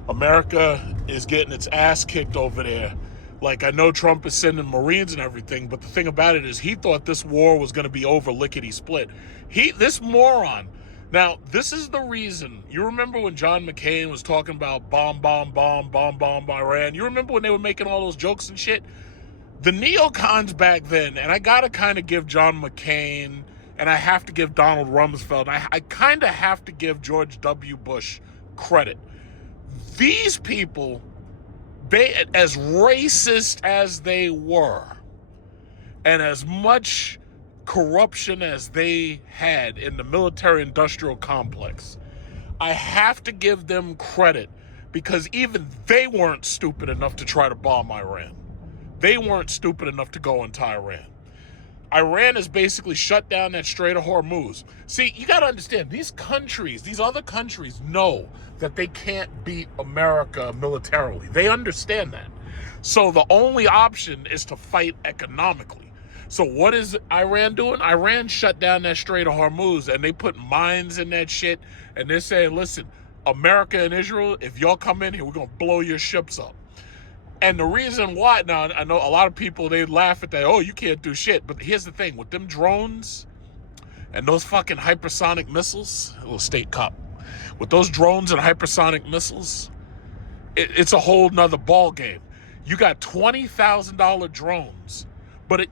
America is getting its ass kicked over there. Like, I know Trump is sending Marines and everything, but the thing about it is he thought this war was going to be over lickety-split. This moron. Now, this is the reason. You remember when John McCain was talking about bomb Iran? You remember when they were making all those jokes and shit? The neocons back then, and I got to kind of give John McCain, and I have to give Donald Rumsfeld, I kind of have to give George W. Bush credit. These people, as racist as they were, and as much corruption as they had in the military-industrial complex, I have to give them credit because even they weren't stupid enough to try to bomb Iran. They weren't stupid enough to go into Iran. Iran has basically shut down that Strait of Hormuz. See, you got to understand, these other countries know that they can't beat America militarily. They understand that. So the only option is to fight economically. So what is Iran doing? Iran shut down that Strait of Hormuz, and they put mines in that shit, and they're saying, listen, America and Israel, if y'all come in here, we're going to blow your ships up. And the reason why, now, I know a lot of people, they laugh at that, oh, you can't do shit. But here's the thing, with them drones and those fucking hypersonic missiles, a little state cop, with those drones and hypersonic missiles, it's a whole nother ball game. You got $20,000 drones, but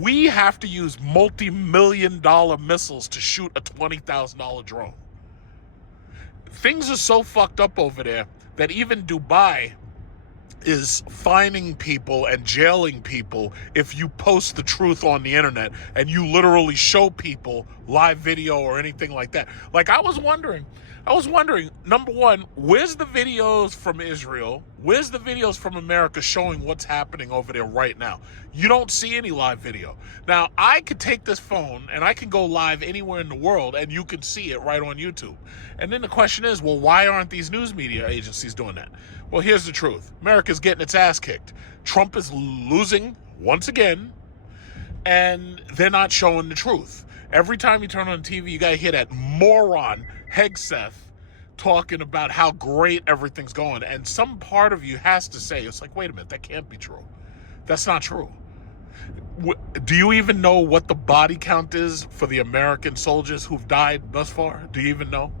we have to use multi-million-dollar missiles to shoot a $20,000 drone. Things are so fucked up over there that even Dubai is fining people and jailing people if you post the truth on the internet and you literally show people live video or anything like that. Like, I was wondering, number one, where's the videos from Israel? Where's the videos from America showing what's happening over there right now? You don't see any live video. Now, I could take this phone and I can go live anywhere in the world and you can see it right on YouTube. And then the question is, well, why aren't these news media agencies doing that? Well, here's the truth. America's getting its ass kicked. Trump is losing once again, and they're not showing the truth. Every time you turn on TV, you got to hear that moron Hegseth talking about how great everything's going. And some part of you has to say, it's like, wait a minute, that can't be true. That's not true. Do you even know what the body count is for the American soldiers who've died thus far? Do you even know?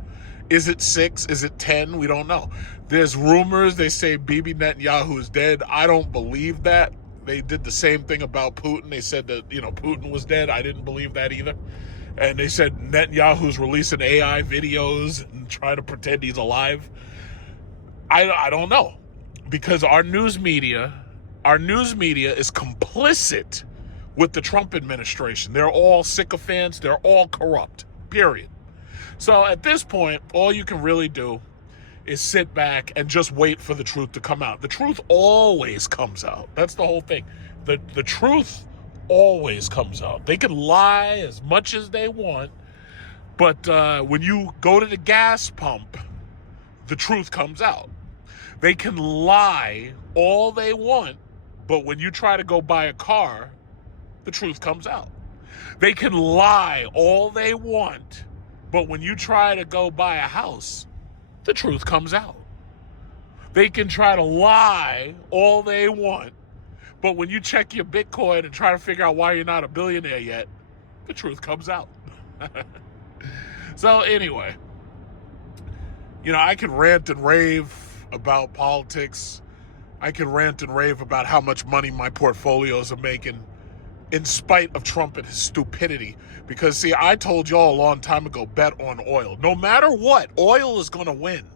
Is it 6? Is it 10? We don't know. There's rumors. They say Bibi Netanyahu is dead. I don't believe that. They did the same thing about Putin. They said that, Putin was dead. I didn't believe that either. And they said Netanyahu's releasing AI videos and trying to pretend he's alive. I don't know. Because our news media is complicit with the Trump administration. They're all sycophants. They're all corrupt, period. So at this point, all you can really do is sit back and just wait for the truth to come out. The truth always comes out. That's the whole thing. The truth always comes out. They can lie as much as they want, but when you go to the gas pump, the truth comes out. They can lie all they want, but when you try to go buy a car, the truth comes out. They can lie all they want, but when you try to go buy a house, the truth comes out. They can try to lie all they want, but when you check your Bitcoin and try to figure out why you're not a billionaire yet, the truth comes out. So anyway, I can rant and rave about politics. I can rant and rave about how much money my portfolios are making in spite of Trump and his stupidity. Because, see, I told y'all a long time ago, bet on oil. No matter what, oil is going to win.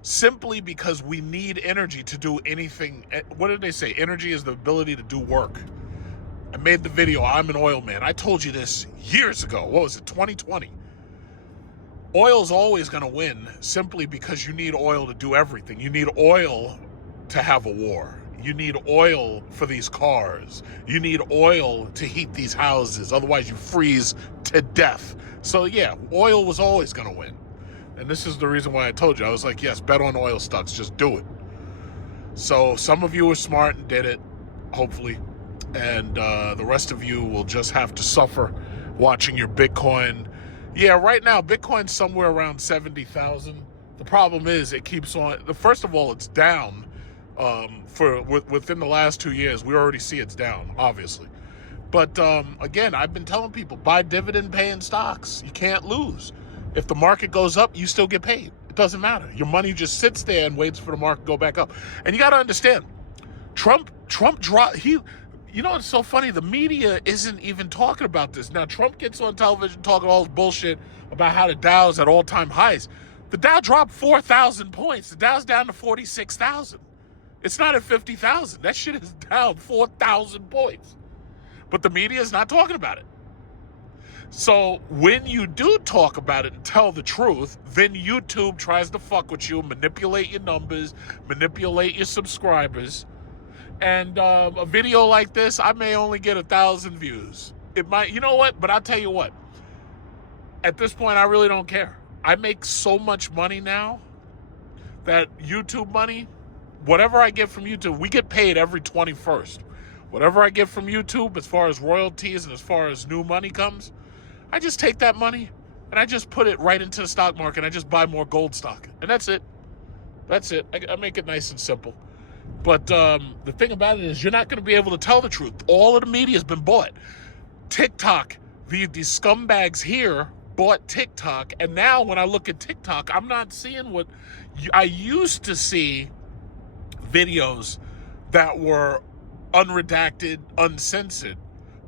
Simply because we need energy to do anything. What did they say? Energy is the ability to do work. I made the video, I'm an oil man. I told you this years ago. What was it, 2020? Oil's always going to win simply because you need oil to do everything. You need oil to have a war. You need oil for these cars. You need oil to heat these houses. Otherwise, you freeze to death. So, yeah, oil was always going to win. And this is the reason why I told you. I was like, yes, bet on oil stocks. Just do it. So some of you were smart and did it, hopefully. And the rest of you will just have to suffer watching your Bitcoin. Yeah, right now, Bitcoin's somewhere around 70,000. The problem is it keeps on. First of all, it's down. Within the last 2 years, we already see it's down, obviously. But again, I've been telling people, buy dividend-paying stocks. You can't lose. If the market goes up, you still get paid. It doesn't matter. Your money just sits there and waits for the market to go back up. And you got to understand, Trump dropped. It's so funny. The media isn't even talking about this. Now, Trump gets on television talking all this bullshit about how the Dow's at all-time highs. The Dow dropped 4,000 points. The Dow's down to 46,000. It's not at 50,000. That shit is down 4,000 points. But the media is not talking about it. So when you do talk about it and tell the truth, then YouTube tries to fuck with you, manipulate your numbers, manipulate your subscribers. And a video like this, I may only get 1,000 views. It might, you know what? But I'll tell you what. At this point, I really don't care. I make so much money now that YouTube money, whatever I get from YouTube, we get paid every 21st. Whatever I get from YouTube, as far as royalties and as far as new money comes, I just take that money and I just put it right into the stock market. I just buy more gold stock. And that's it. That's it. I make it nice and simple. But the thing about it is you're not going to be able to tell the truth. All of the media has been bought. TikTok, these scumbags here bought TikTok. And now when I look at TikTok, I'm not seeing what I used to see. Videos that were unredacted, uncensored.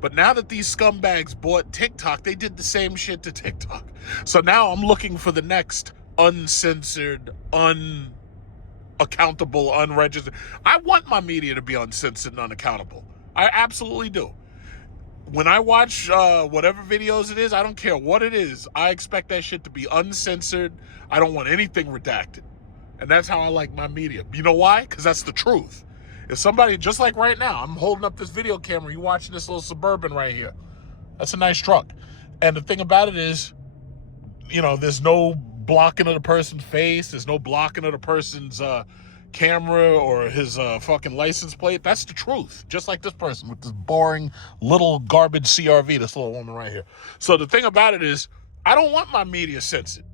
But now that these scumbags bought TikTok, they did the same shit to TikTok. So now I'm looking for the next uncensored, unaccountable, unregistered. I want my media to be uncensored and unaccountable. I absolutely do. When I watch whatever videos it is, I don't care what it is. I expect that shit to be uncensored. I don't want anything redacted. And that's how I like my media. You know why? Because that's the truth. If somebody, just like right now, I'm holding up this video camera, you watching this little Suburban right here. That's a nice truck. And the thing about it is, there's no blocking of the person's face. There's no blocking of the person's camera or his fucking license plate. That's the truth. Just like this person with this boring little garbage CRV, this little woman right here. So the thing about it is, I don't want my media censored.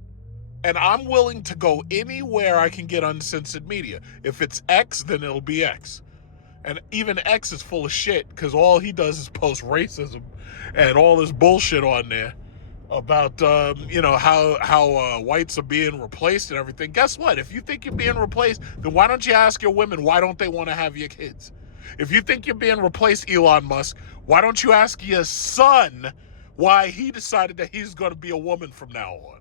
And I'm willing to go anywhere I can get uncensored media. If it's X, then it'll be X. And even X is full of shit because all he does is post racism and all this bullshit on there about, how whites are being replaced and everything. Guess what? If you think you're being replaced, then why don't you ask your women, why don't they want to have your kids? If you think you're being replaced, Elon Musk, why don't you ask your son why he decided that he's going to be a woman from now on?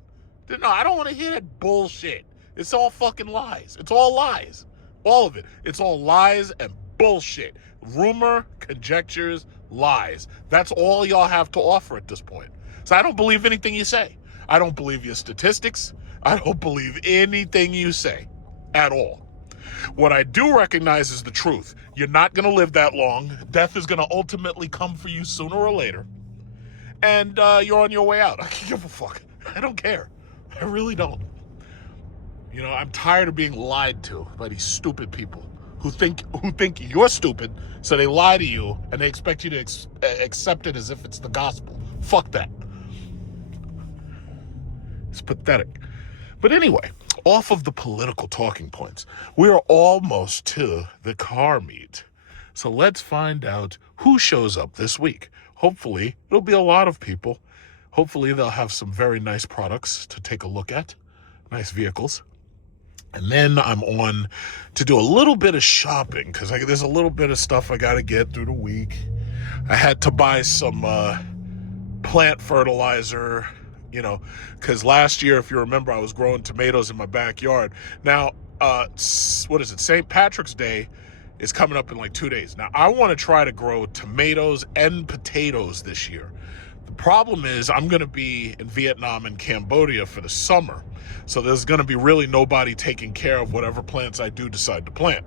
No, I don't want to hear that bullshit. It's all fucking lies. It's all lies. All of it. It's all lies and bullshit. Rumor, conjectures, lies. That's all y'all have to offer at this point. So I don't believe anything you say. I don't believe your statistics. I don't believe anything you say at all. What I do recognize is the truth. You're not going to live that long. Death is going to ultimately come for you sooner or later. And you're on your way out. I can't give a fuck. I don't care. I really don't. I'm tired of being lied to by these stupid people who think you're stupid, so they lie to you and they expect you to accept it as if it's the gospel. Fuck that. It's pathetic. But anyway, off of the political talking points, we are almost to the car meet. So let's find out who shows up this week. Hopefully, it'll be a lot of people. Hopefully, they'll have some very nice products to take a look at. Nice vehicles. And then I'm on to do a little bit of shopping because there's a little bit of stuff I got to get through the week. I had to buy some plant fertilizer, because last year, if you remember, I was growing tomatoes in my backyard. Now, St. Patrick's Day is coming up in like 2 days. Now, I want to try to grow tomatoes and potatoes this year. The problem is I'm going to be in Vietnam and Cambodia for the summer. So there's going to be really nobody taking care of whatever plants I do decide to plant.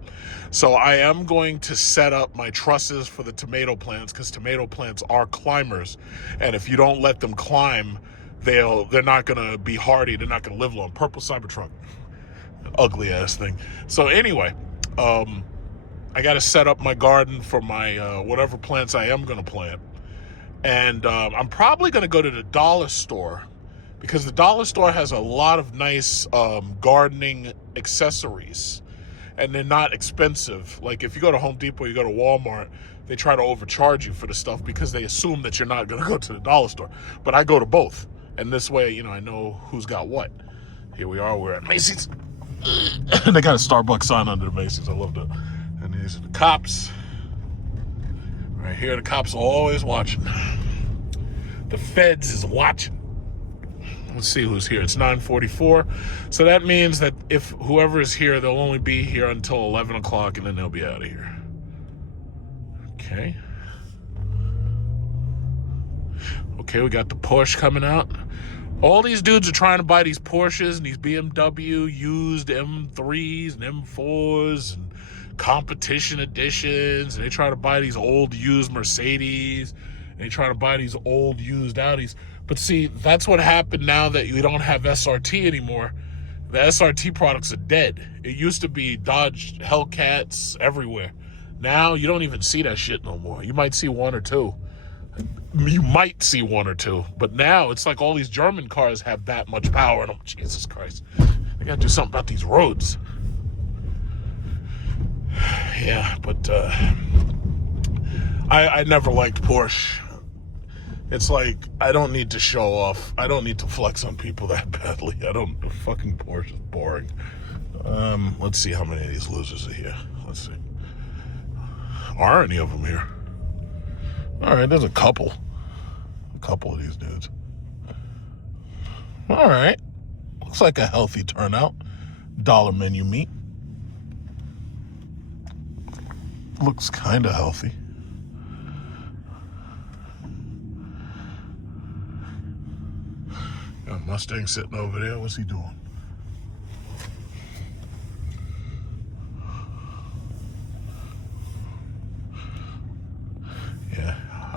So I am going to set up my trusses for the tomato plants because tomato plants are climbers. And if you don't let them climb, they're not going to be hardy. They're not going to live long. Purple Cybertruck. Ugly ass thing. So anyway, I got to set up my garden for my whatever plants I am going to plant. And I'm probably going to go to the dollar store because the dollar store has a lot of nice gardening accessories and they're not expensive. Like if you go to Home Depot, you go to Walmart, they try to overcharge you for the stuff because they assume that you're not going to go to the dollar store. But I go to both. And this way, I know who's got what. Here we are. We're at Macy's. They got a Starbucks sign under the Macy's. I love that. And these are the cops. Right here, the cops are always watching. The feds is watching. Let's see who's here. It's 9:44. So that means that if whoever is here, they'll only be here until 11 o'clock and then they'll be out of here. Okay. Okay, we got the Porsche coming out. All these dudes are trying to buy these Porsches and these BMW used M3s and M4s and competition editions, and they try to buy these old used Mercedes, and they try to buy these old used Audis. But see, that's what happened now that you don't have SRT anymore. The SRT products are dead. It used to be Dodge Hellcats everywhere. Now you don't even see that shit no more. You might see one or two. But now it's like all these German cars have that much power in them. Jesus Christ. I gotta do something about these roads. Yeah, but I never liked Porsche. It's like, I don't need to show off. I don't need to flex on people that badly. Fucking Porsche is boring. Let's see how many of these losers are here. Let's see. Are any of them here? All right, there's a couple. A couple of these dudes. All right. Looks like a healthy turnout. Dollar menu meat. Looks kind of healthy. Got a Mustang sitting over there. What's he doing?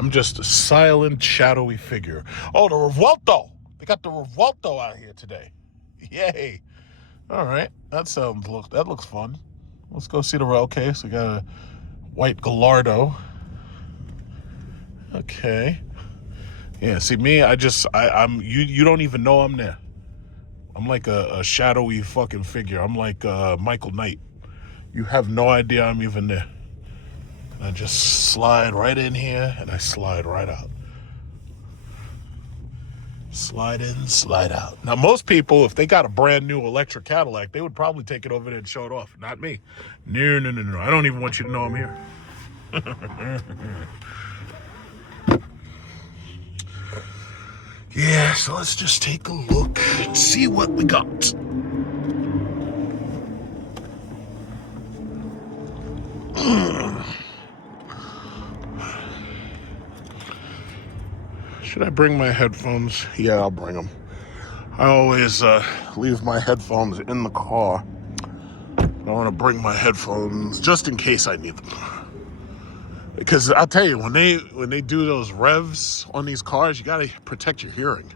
I'm just a silent, shadowy figure. Oh, the Revuelto. They got the Revuelto out here today. Yay. All right. That looks fun. Let's go see the okay. So we got a white Gallardo. Okay. Yeah, see me, I'm you don't even know I'm there. I'm like a shadowy fucking figure. I'm like Michael Knight. You have no idea I'm even there. I just slide right in here and I slide right out. Slide in, slide out. Now, most people, if they got a brand new electric Cadillac, they would probably take it over there and show it off. Not me. No. I don't even want you to know I'm here. Yeah, so let's just take a look and see what we got. Should I bring my headphones? Yeah, I'll bring them. I always leave my headphones in the car. I want to bring my headphones just in case I need them. Because I'll tell you, when they do those revs on these cars, you gotta protect your hearing.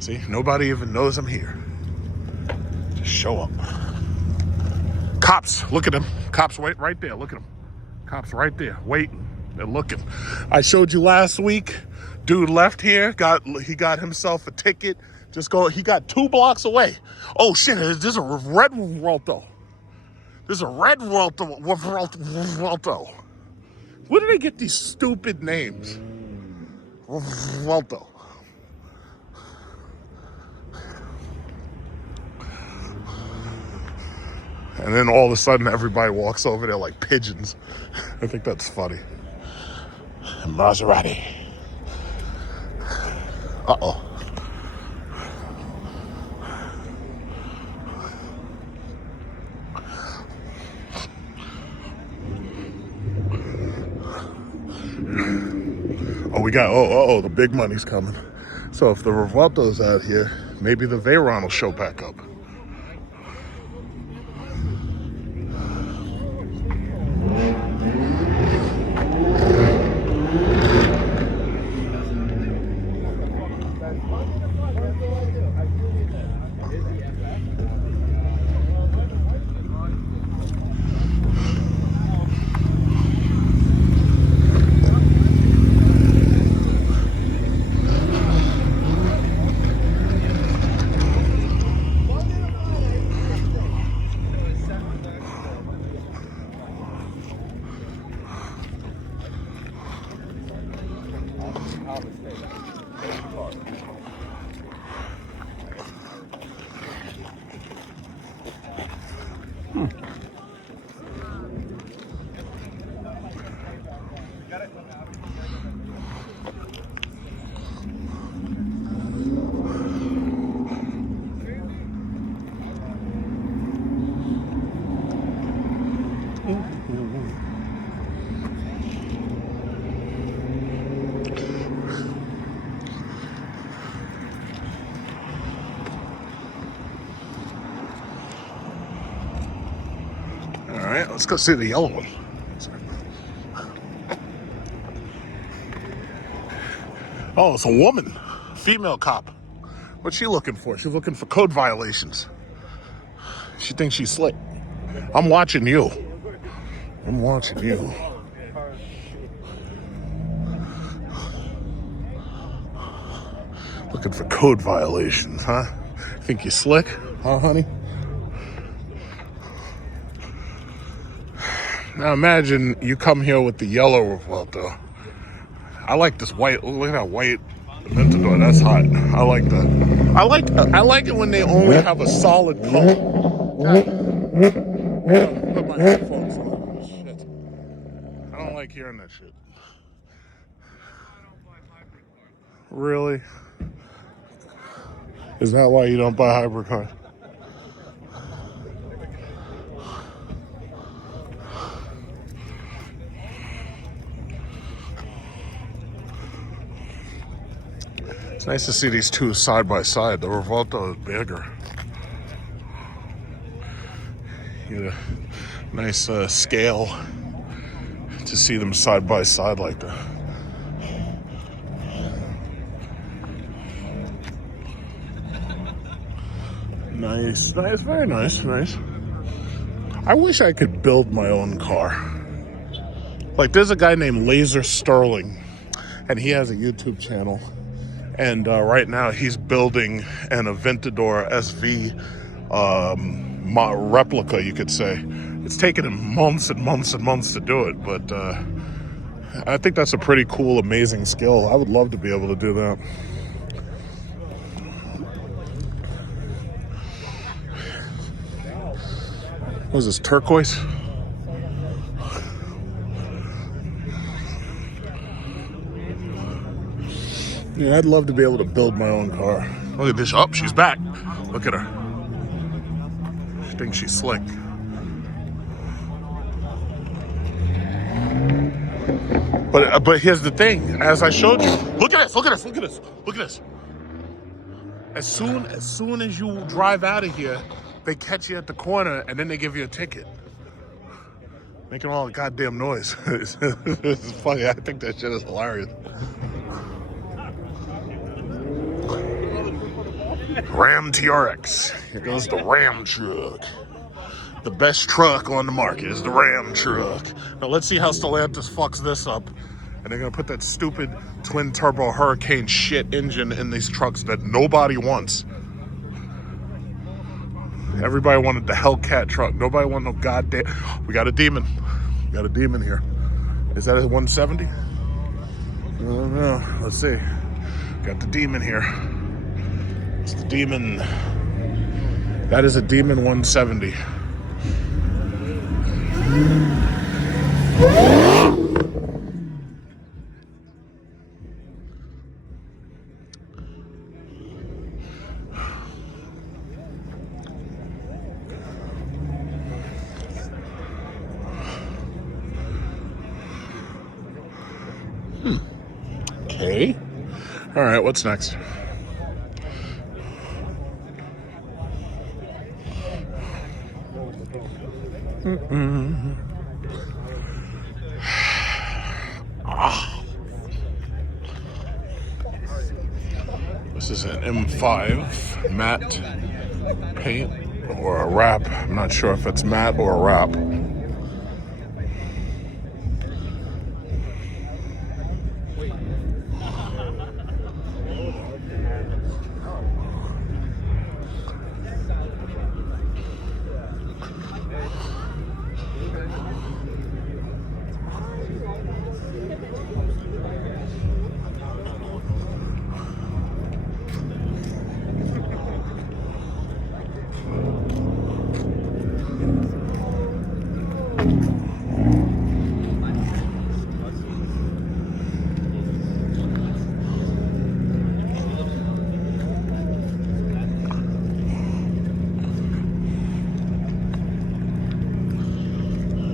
See, nobody even knows I'm here. Just show up. Cops, look at them. Cops wait right there. Look at them. Cops right there, waiting. They're looking. I showed you last week. Dude left here. He got himself a ticket. He got 2 blocks away. Oh shit! There's a red Revuelto. There's a red Revuelto. Where do they get these stupid names? Revuelto. And then all of a sudden, everybody walks over there like pigeons. I think that's funny. Maserati. Uh-oh. Oh, the big money's coming. So if the Revuelto's out here, maybe the Veyron will show back up. All right, let's go see the yellow one. Oh, it's a woman, female cop. What's she looking for? She's looking for code violations. She thinks she's slick. I'm watching you. I'm watching you. Looking for code violations, huh? Think you're slick, huh, honey? Now imagine you come here with the yellow Revuelto. I like this white. Look at that white Aventador. That's hot. I like that. I like it when they only have a solid color. Put my headphones on. Shit. I don't like hearing that shit. Really? Is that why you don't buy hybrid cars? It's nice to see these two side by side. The Revuelto is bigger. You get a nice scale to see them side by side like that. Nice, nice, very nice, nice. I wish I could build my own car. Like, there's a guy named Laser Sterling, and he has a YouTube channel. And right now he's building an Aventador SV replica, you could say. It's taken him months and months and months to do it, but I think that's a pretty cool, amazing skill. I would love to be able to do that. What is this, turquoise? Yeah, I'd love to be able to build my own car. Look at this. Oh, she's back. Look at her. She thinks she's slick. But here's the thing. As I showed you, look at this. Look at this. Look at this. Look at this. As soon as you drive out of here, they catch you at the corner and then they give you a ticket. Making all the goddamn noise. It's funny. I think that shit is hilarious. Ram TRX. Here goes the Ram truck. The best truck on the market is the Ram truck. Now let's see how Stellantis fucks this up. And they're gonna put that stupid twin turbo Hurricane shit engine in these trucks that nobody wants. Everybody wanted the Hellcat truck. Nobody wanted no goddamn. We got a demon. We got a demon here. Is that a 170? I don't know. Let's see. Got the demon here. It's the demon. That is a demon 170. Okay. All right, what's next? This is an M5 matte paint or a wrap. I'm not sure if it's matte or a wrap.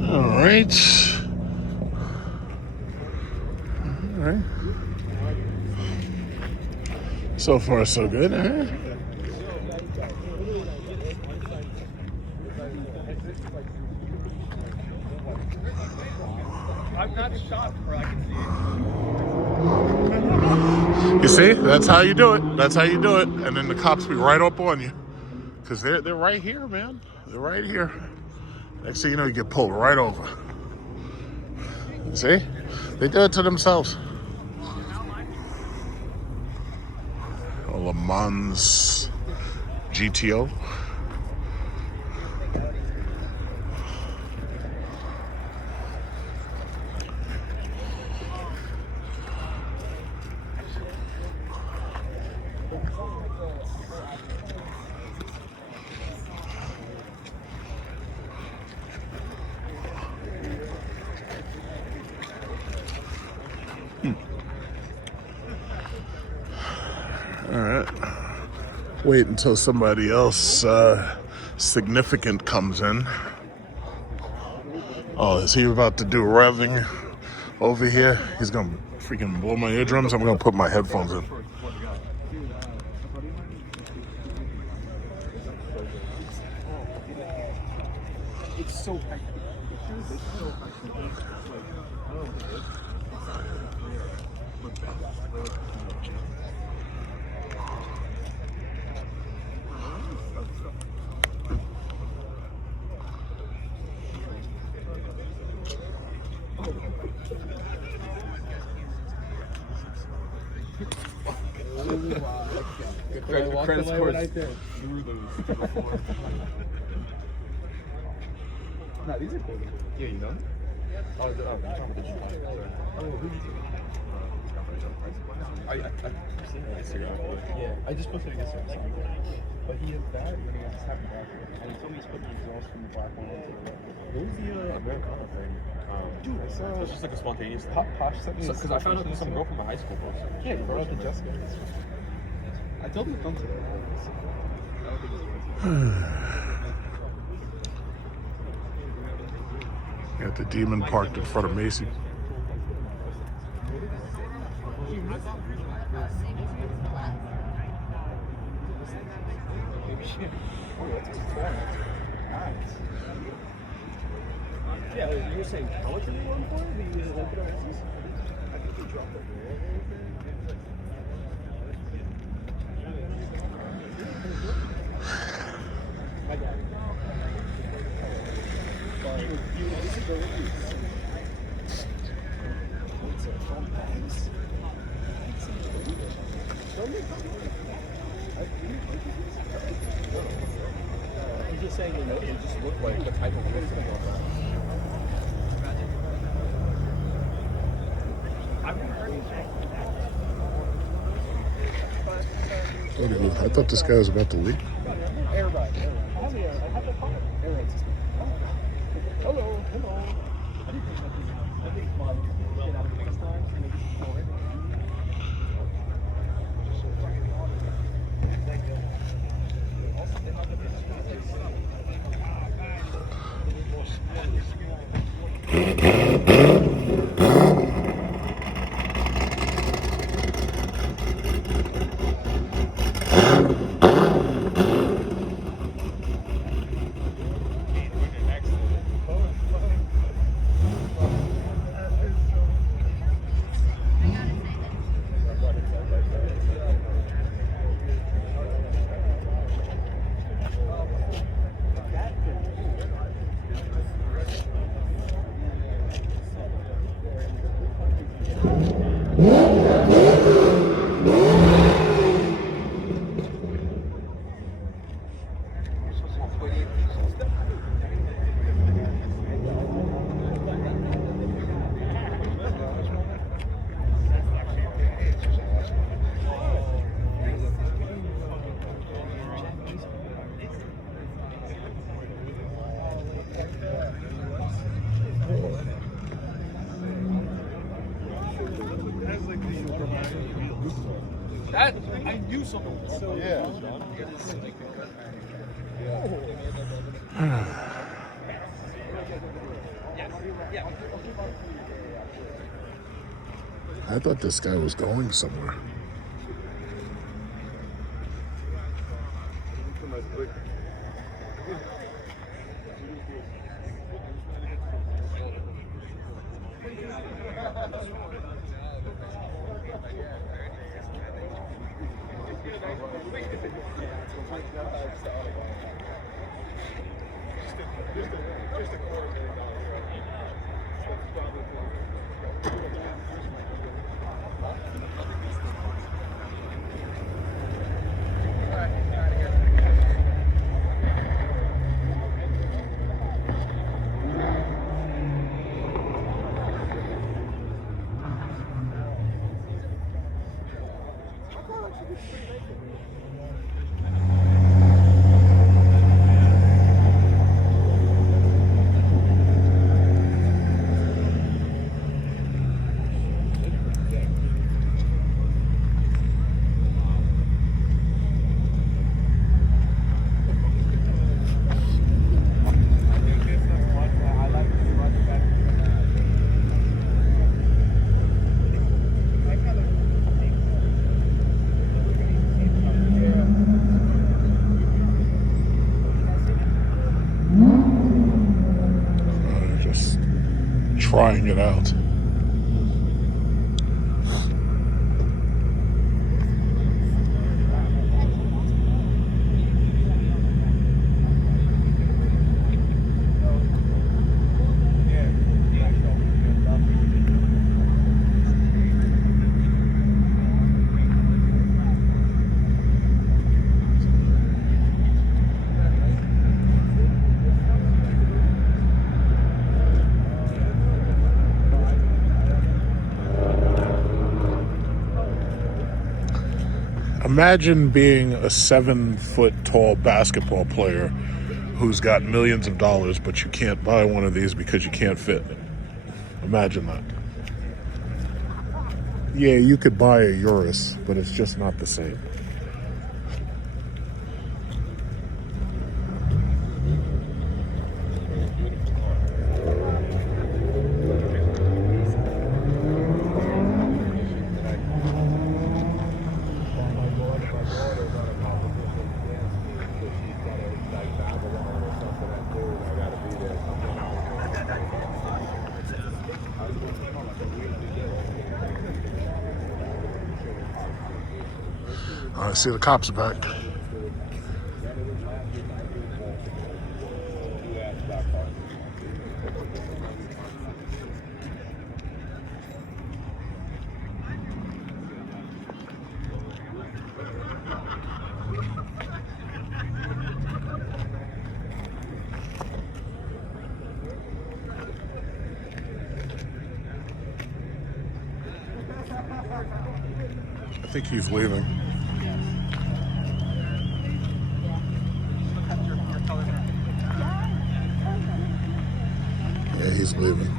All right. So far, so good, huh? I'm not shocked where I can see it. You see? That's how you do it. That's how you do it. And then the cops be right up on you. Because they're right here, man. They're right here. Next thing you know, you get pulled right over. See? They do it to themselves. Le Mans GTO. All right. Wait until somebody else significant comes in. Oh, is he about to do revving over here? He's gonna freaking blow my eardrums. I'm gonna put my headphones in. It's so tight. Credit scores. Nah, these are cool. Yeah, you know? Oh, the competition. I've seen it on Instagram. Yeah, I just posted it yesterday. But he has that, and he has this happy back. And he told me he's putting the exhaust from the black one onto the red. What was the Americana thing? Dude, I saw it's just like a spontaneous thing. Posh sent me because I found out some girl from my high school posted. Yeah, you brought out to Jessica. I told him to come today. I don't think it's Got the demon parked in front of Macy. Yeah, you were saying how much are they on for? Do you use it on Macy's? I think you dropped it. My dad. He's just saying, you know, it just looked like the type of work that I thought this guy was about to leave. Hello. That I knew something. So yeah. I thought this guy was going somewhere. Trying it out. Imagine being a 7-foot tall basketball player who's got millions of dollars, but you can't buy one of these because you can't fit in it. Imagine that. Yeah, you could buy a Urus, but it's just not the same. I see the cops are back. I think he's leaving. Yeah, he's leaving.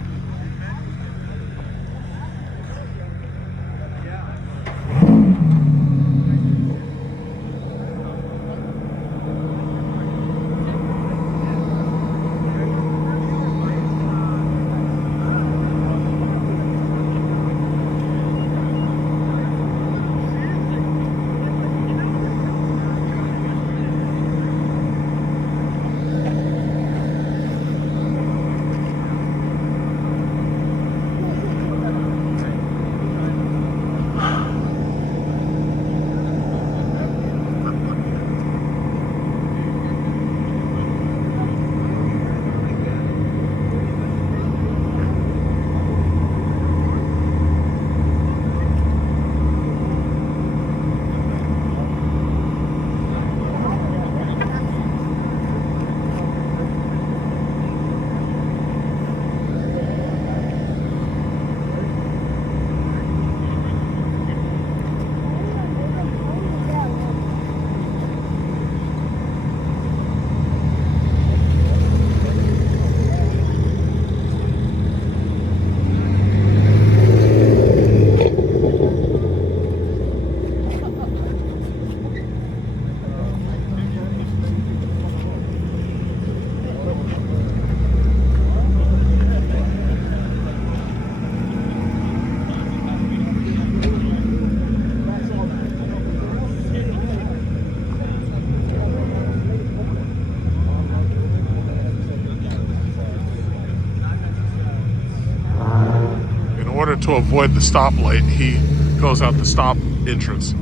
To avoid the stoplight, he goes out the stop entrance. All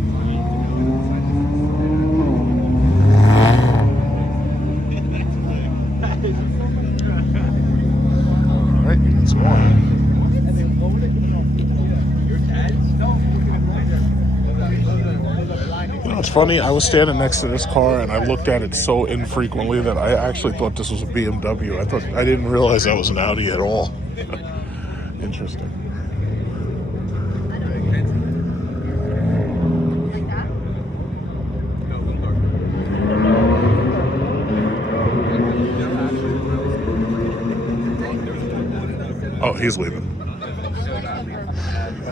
right, that's one. You know, it's funny, I was standing next to this car and I looked at it so infrequently that I actually thought this was a BMW. I didn't realize that was an Audi at all. Interesting. Oh, he's leaving. By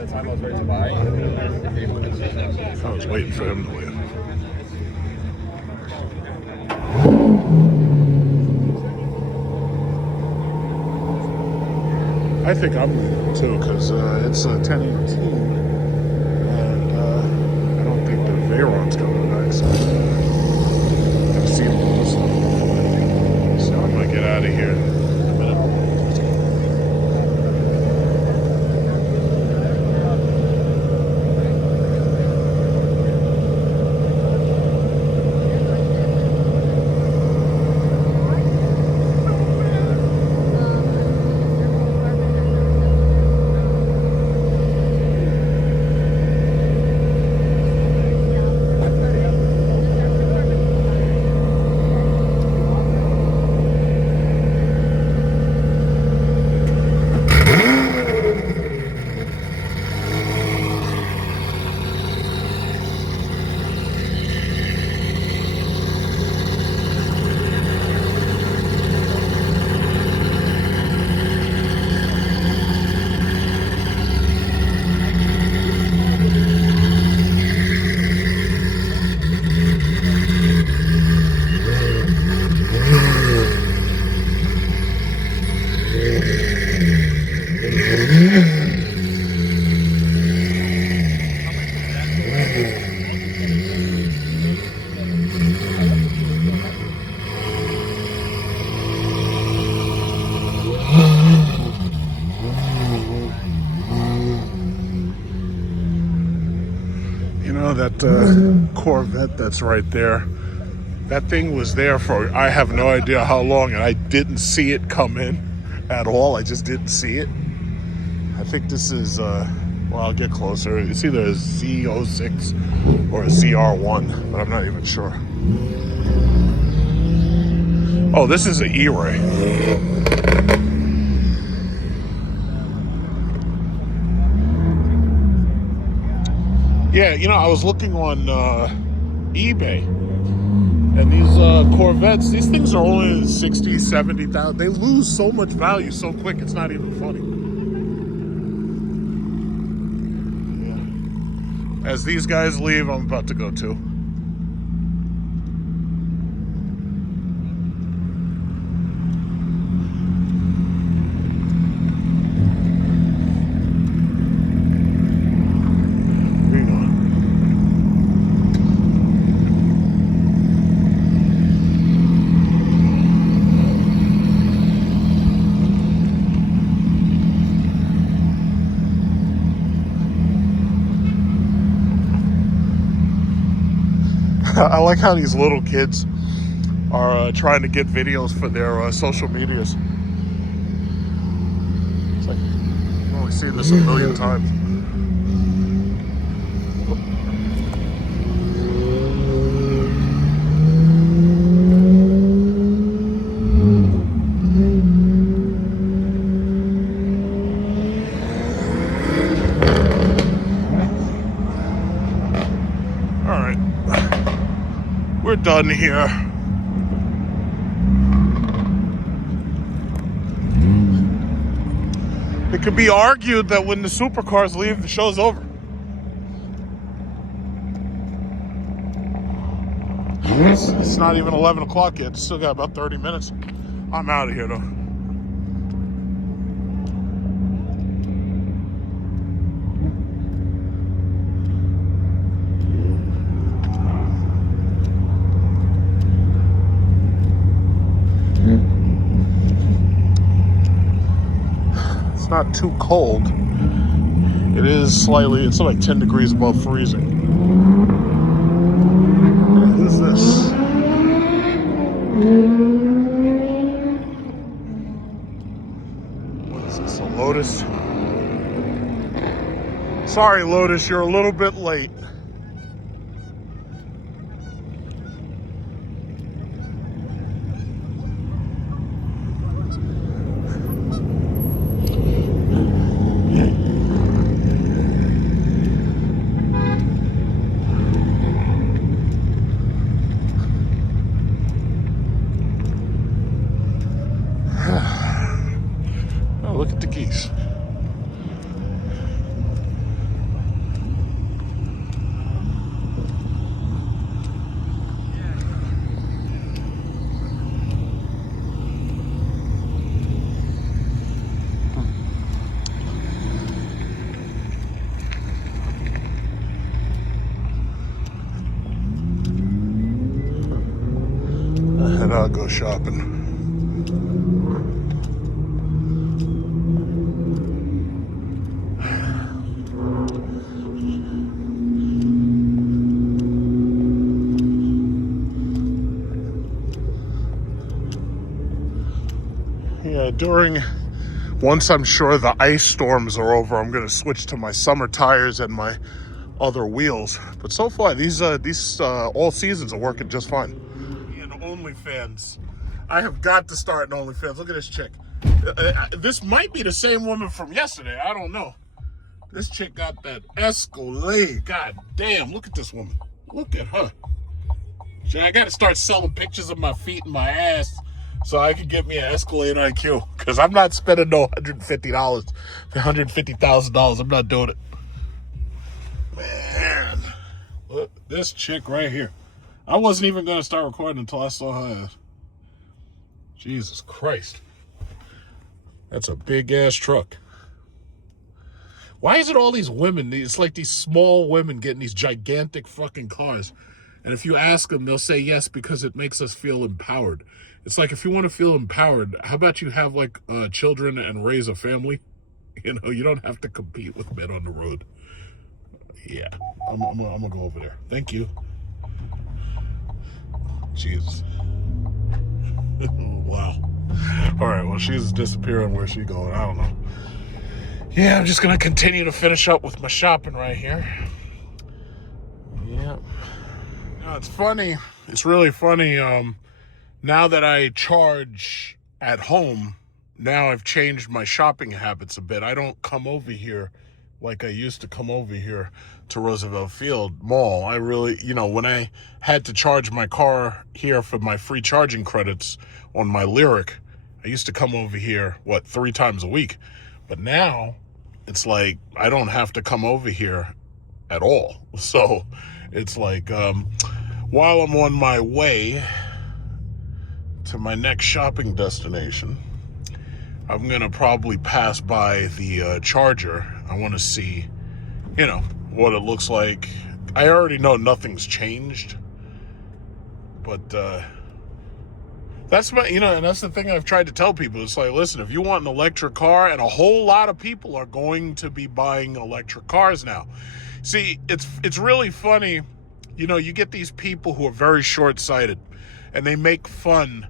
the time I was ready to buy, I was waiting for him to leave. I think I'm leaving too, because it's 10:18, and I don't think the Veyron's coming back, so I've seen all this stuff. So I'm gonna get out of here in a minute. that Corvette that's right there. That thing was there for I have no idea how long, and I didn't see it come in at all. I just didn't see it. I think this is, well, I'll get closer. It's either a Z06 or a ZR1, but I'm not even sure. Oh, this is an E-Ray. Yeah, you know, I was looking on eBay, and these Corvettes, these things are only 60, 70,000. They lose so much value so quick, it's not even funny. Yeah. As these guys leave, I'm about to go too. I like how these little kids are trying to get videos for their social medias. It's like, I've only seen this a million times. All right. We're done here. It could be argued that when the supercars leave, the show's over. It's not even 11 o'clock yet. It's still got about 30 minutes. I'm out of here, though. Not too cold. It is slightly, it's like 10 degrees above freezing. What is this? What is this, a Lotus? Sorry, Lotus, you're a little bit late. Look at the geese. And I'll go shopping. Yeah, once I'm sure the ice storms are over, I'm gonna switch to my summer tires and my other wheels. But so far, these all seasons are working just fine. And OnlyFans, I have got to start an OnlyFans. Look at this chick. This might be the same woman from yesterday. I don't know. This chick got that Escalade. God damn! Look at this woman. Look at her. I got to start selling pictures of my feet and my ass, so I can get me an Escalade IQ. Because I'm not spending no $150, $150,000. I'm not doing it. Man, look, this chick right here. I wasn't even going to start recording until I saw her ass. Jesus Christ. That's a big ass truck. Why is it all these women? It's like these small women getting these gigantic fucking cars. And if you ask them, they'll say yes because it makes us feel empowered. It's like, if you want to feel empowered, how about you have like children and raise a family? You know, you don't have to compete with men on the road. Yeah, I'm gonna go over there. Thank you. Jesus. Wow. All right, well, she's disappearing. Where's she going? I don't know. Yeah, I'm just gonna continue to finish up with my shopping right here. Yeah. No, it's funny. It's really funny. Now that I charge at home, now I've changed my shopping habits a bit. I don't come over here like I used to come over here to Roosevelt Field Mall. I really, when I had to charge my car here for my free charging credits on my Lyric, I used to come over here, 3 times a week. But now it's like I don't have to come over here at all. So it's like while I'm on my way to my next shopping destination, I'm going to probably pass by the charger. I want to see, what it looks like. I already know nothing's changed, but that's my, and that's the thing I've tried to tell people. It's like, listen, if you want an electric car, and a whole lot of people are going to be buying electric cars now. See, it's really funny. You get these people who are very short-sighted, and they make fun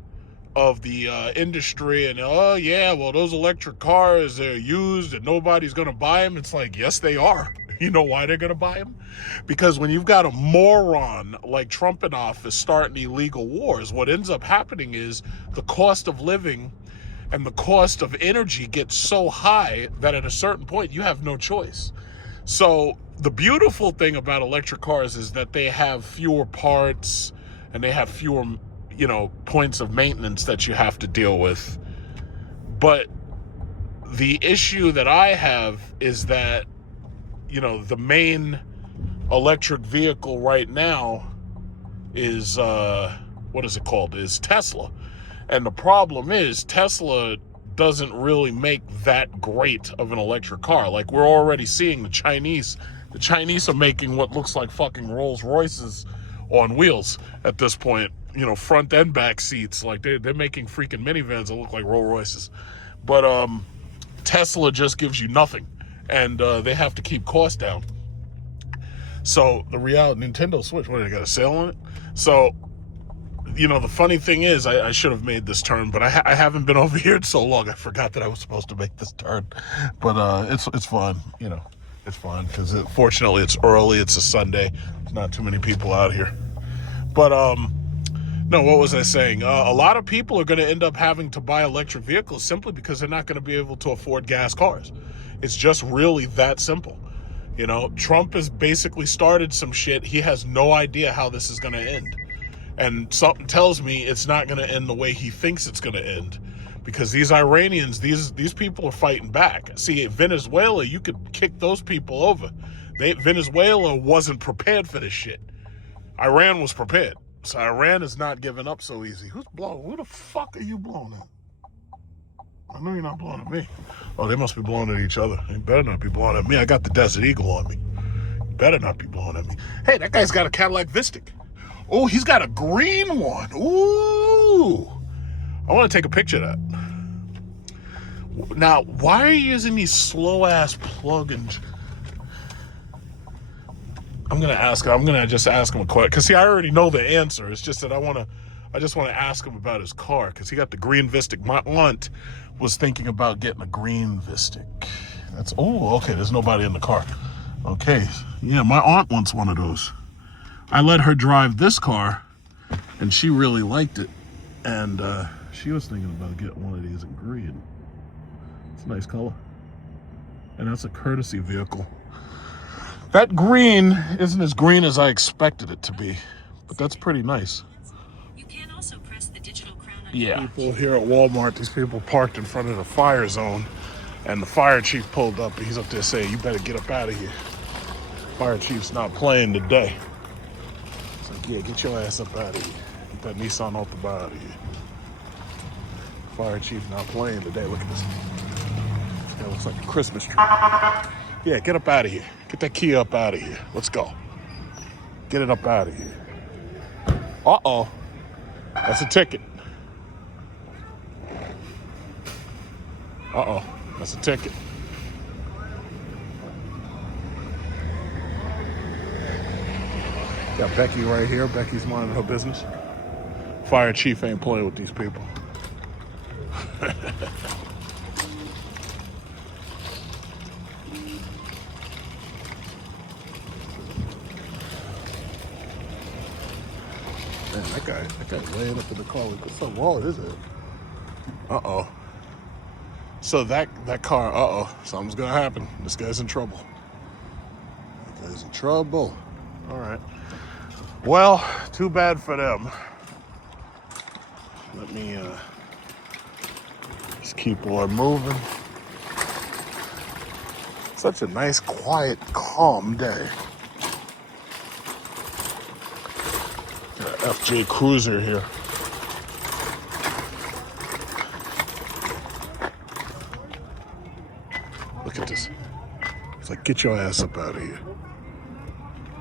of the industry, and oh yeah, well, those electric cars, they're used and nobody's gonna buy them. It's like, yes, they are. You know why they're gonna buy them? Because when you've got a moron like Trump in office starting illegal wars, what ends up happening is the cost of living and the cost of energy gets so high that at a certain point you have no choice. So the beautiful thing about electric cars is that they have fewer parts and they have fewer points of maintenance that you have to deal with. But the issue that I have is that, the main electric vehicle right now is, what is it called? Is Tesla. And the problem is Tesla doesn't really make that great of an electric car. Like, we're already seeing the Chinese are making what looks like fucking Rolls Royces on wheels at this point. Front and back seats. Like, they're making freaking minivans that look like Rolls Royces. But Tesla just gives you nothing. And they have to keep costs down. So the Nintendo Switch, what, they got a sale on it? So, the funny thing is, I should have made this turn, but I haven't been over here in so long. I forgot that I was supposed to make this turn. But it's fun, It's fun because fortunately it's early. It's a Sunday. There's not too many people out here. But no, what was I saying? A lot of people are going to end up having to buy electric vehicles simply because they're not going to be able to afford gas cars. It's just really that simple. Trump has basically started some shit. He has no idea how this is going to end. And something tells me it's not going to end the way he thinks it's going to end. Because these Iranians, these people are fighting back. See, Venezuela, you could kick those people over. Venezuela wasn't prepared for this shit. Iran was prepared. So Iran is not giving up so easy. Who's blowing? Who the fuck are you blowing at? I know you're not blowing at me. Oh, they must be blowing at each other. They better not be blowing at me. I got the Desert Eagle on me. You better not be blowing at me. Hey, that guy's got a Cadillac Vistic. Oh, he's got a green one. Ooh. I want to take a picture of that. Now, why are you using these slow-ass plugins? I'm going to just ask him a question. Because, see, I already know the answer. It's just that I just want to ask him about his car. Because he got the green Vistic. My aunt was thinking about getting a green Vistic. Okay, there's nobody in the car. Okay, yeah, my aunt wants one of those. I let her drive this car, and she really liked it. And she was thinking about getting one of these in green. It's a nice color. And that's a courtesy vehicle. That green isn't as green as I expected it to be, but that's pretty nice. You can also press the digital crown on Yeah. People here at Walmart, these people parked in front of the fire zone, and the fire chief pulled up, and he's up there saying, you better get up out of here. Fire chief's not playing today. It's like, yeah, get your ass up out of here. Get that Nissan Altima out of here. Fire chief not playing today. Look at this. That looks like a Christmas tree. Yeah, get up out of here. Get that key up out of here. Let's go. Get it up out of here. Uh-oh. That's a ticket. Uh-oh. That's a ticket. Got Becky right here. Becky's minding her business. Fire chief ain't playing with these people. Man, that guy's laying up in the car. What's so wrong, is it? Uh-oh. So that car, uh-oh, something's gonna happen. This guy's in trouble. That guy's in trouble. All right. Well, too bad for them. Let me just keep on moving. Such a nice, quiet, calm day. Got an FJ Cruiser here. Look at this. It's like, get your ass up out of here.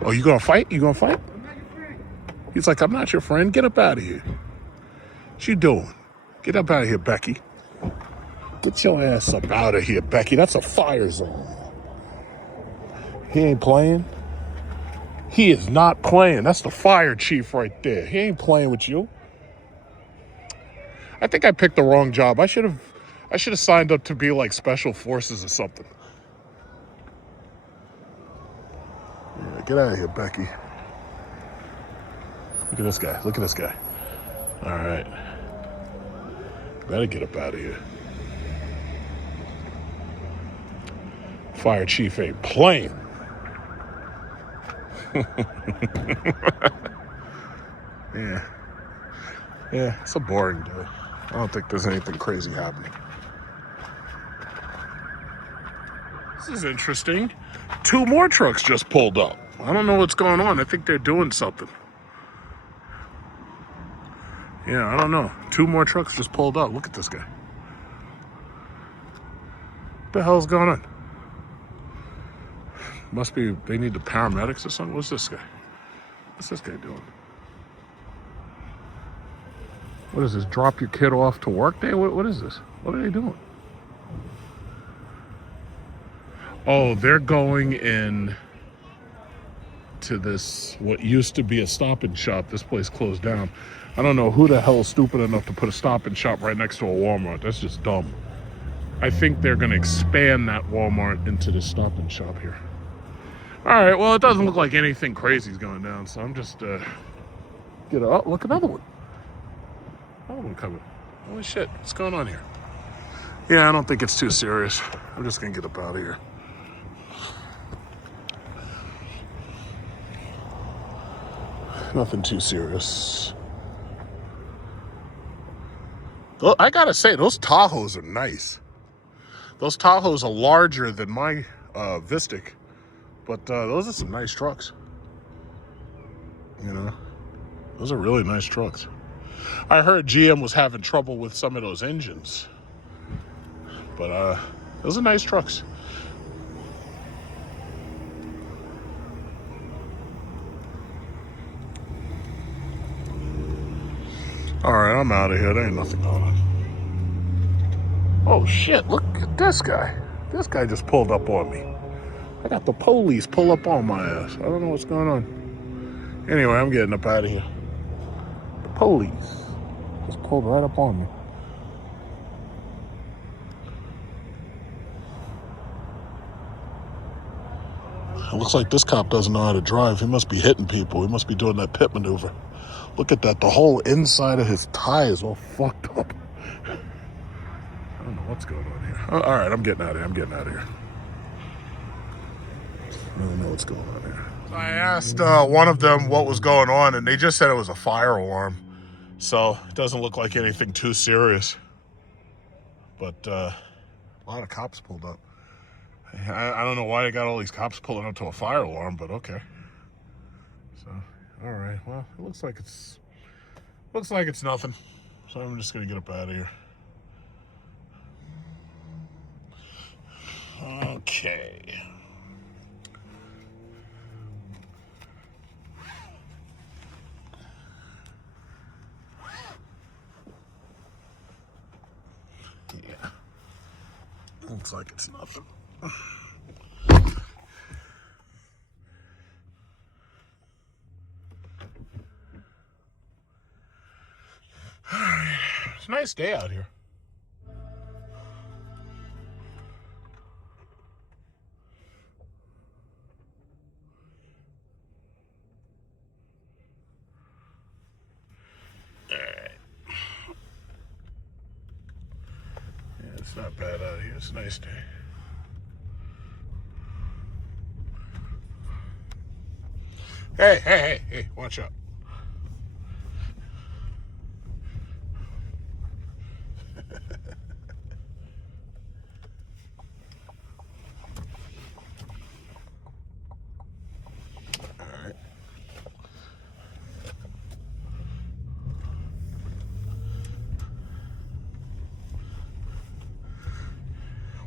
Oh, you gonna fight? You gonna fight? He's like, I'm not your friend. Get up out of here. What you doing? Get up out of here, Becky. Get your ass up out of here, Becky. That's a fire zone. He ain't playing. He is not playing. That's the fire chief right there. He ain't playing with you. I think I picked the wrong job. I should have signed up to be like special forces or something. Yeah, get out of here, Becky. Look at this guy. Look at this guy. All right. Better get up out of here. Fire chief ain't playing. Yeah. Yeah, it's a boring day. I don't think there's anything crazy happening. This is interesting. 2 more trucks just pulled up. I don't know what's going on. I think they're doing something. Yeah, I don't know. 2 more trucks just pulled up. Look at this guy. What the hell's going on? Must be, they need the paramedics or something. What's this guy? What's this guy doing? What is this? Drop your kid off to work day? What is this? What are they doing? Oh, they're going in to this, what used to be a Stop and Shop. This place closed down. I don't know who the hell is stupid enough to put a Stop and Shop right next to a Walmart. That's just dumb. I think they're going to expand that Walmart into the Stop and Shop here. All right, well, it doesn't look like anything crazy is going down, so I'm just oh, look, another one. Another one coming. Holy shit, what's going on here? Yeah, I don't think it's too serious. I'm just gonna get up out of here. Nothing too serious. Oh, I gotta say, those Tahoes are nice. Those Tahoes are larger than my Vistic. But those are some nice trucks. You know, those are really nice trucks. I heard GM was having trouble with some of those engines. But those are nice trucks. All right, I'm out of here. There ain't nothing going on. Oh shit, look at this guy. This guy just pulled up on me. I got the police pull up on my ass. I don't know what's going on. Anyway, I'm getting up out of here. The police just pulled right up on me. It looks like this cop doesn't know how to drive. He must be hitting people. He must be doing that pit maneuver. Look at that. The whole inside of his tie is all fucked up. I don't know what's going on here. Oh, all right, I'm getting out of here. I'm getting out of here. I don't know what's going on here. So I asked one of them what was going on, and they just said it was a fire alarm. So it doesn't look like anything too serious. But a lot of cops pulled up. I don't know why they got all these cops pulling up to a fire alarm, but okay. So, all right. Well, it looks like it's nothing. So I'm just gonna get up out of here. Okay. Yeah. Looks like it's nothing. It's a nice day out here. Alright. Yeah, it's not bad out here. It's a nice day. Hey, watch out. Alright.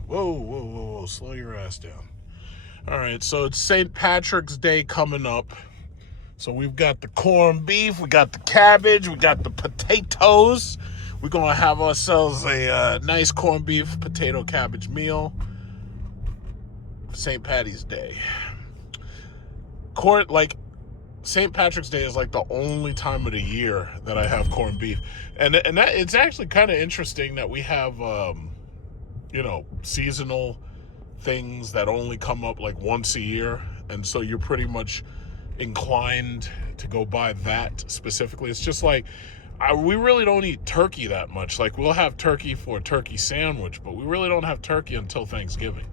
Whoa, slow your ass down. Alright, so it's St. Patrick's Day coming up. So we've got the corned beef, we got the cabbage, we got the potatoes. We're going to have ourselves a nice corned beef, potato, cabbage meal for St. Patty's Day. St. Patrick's Day is like the only time of the year that I have corned beef. And that it's actually kind of interesting that we have, seasonal things that only come up like once a year. And so you're pretty much inclined to go buy that specifically. It's just like we really don't eat turkey that much. Like we'll have turkey for a turkey sandwich, but we really don't have turkey until Thanksgiving.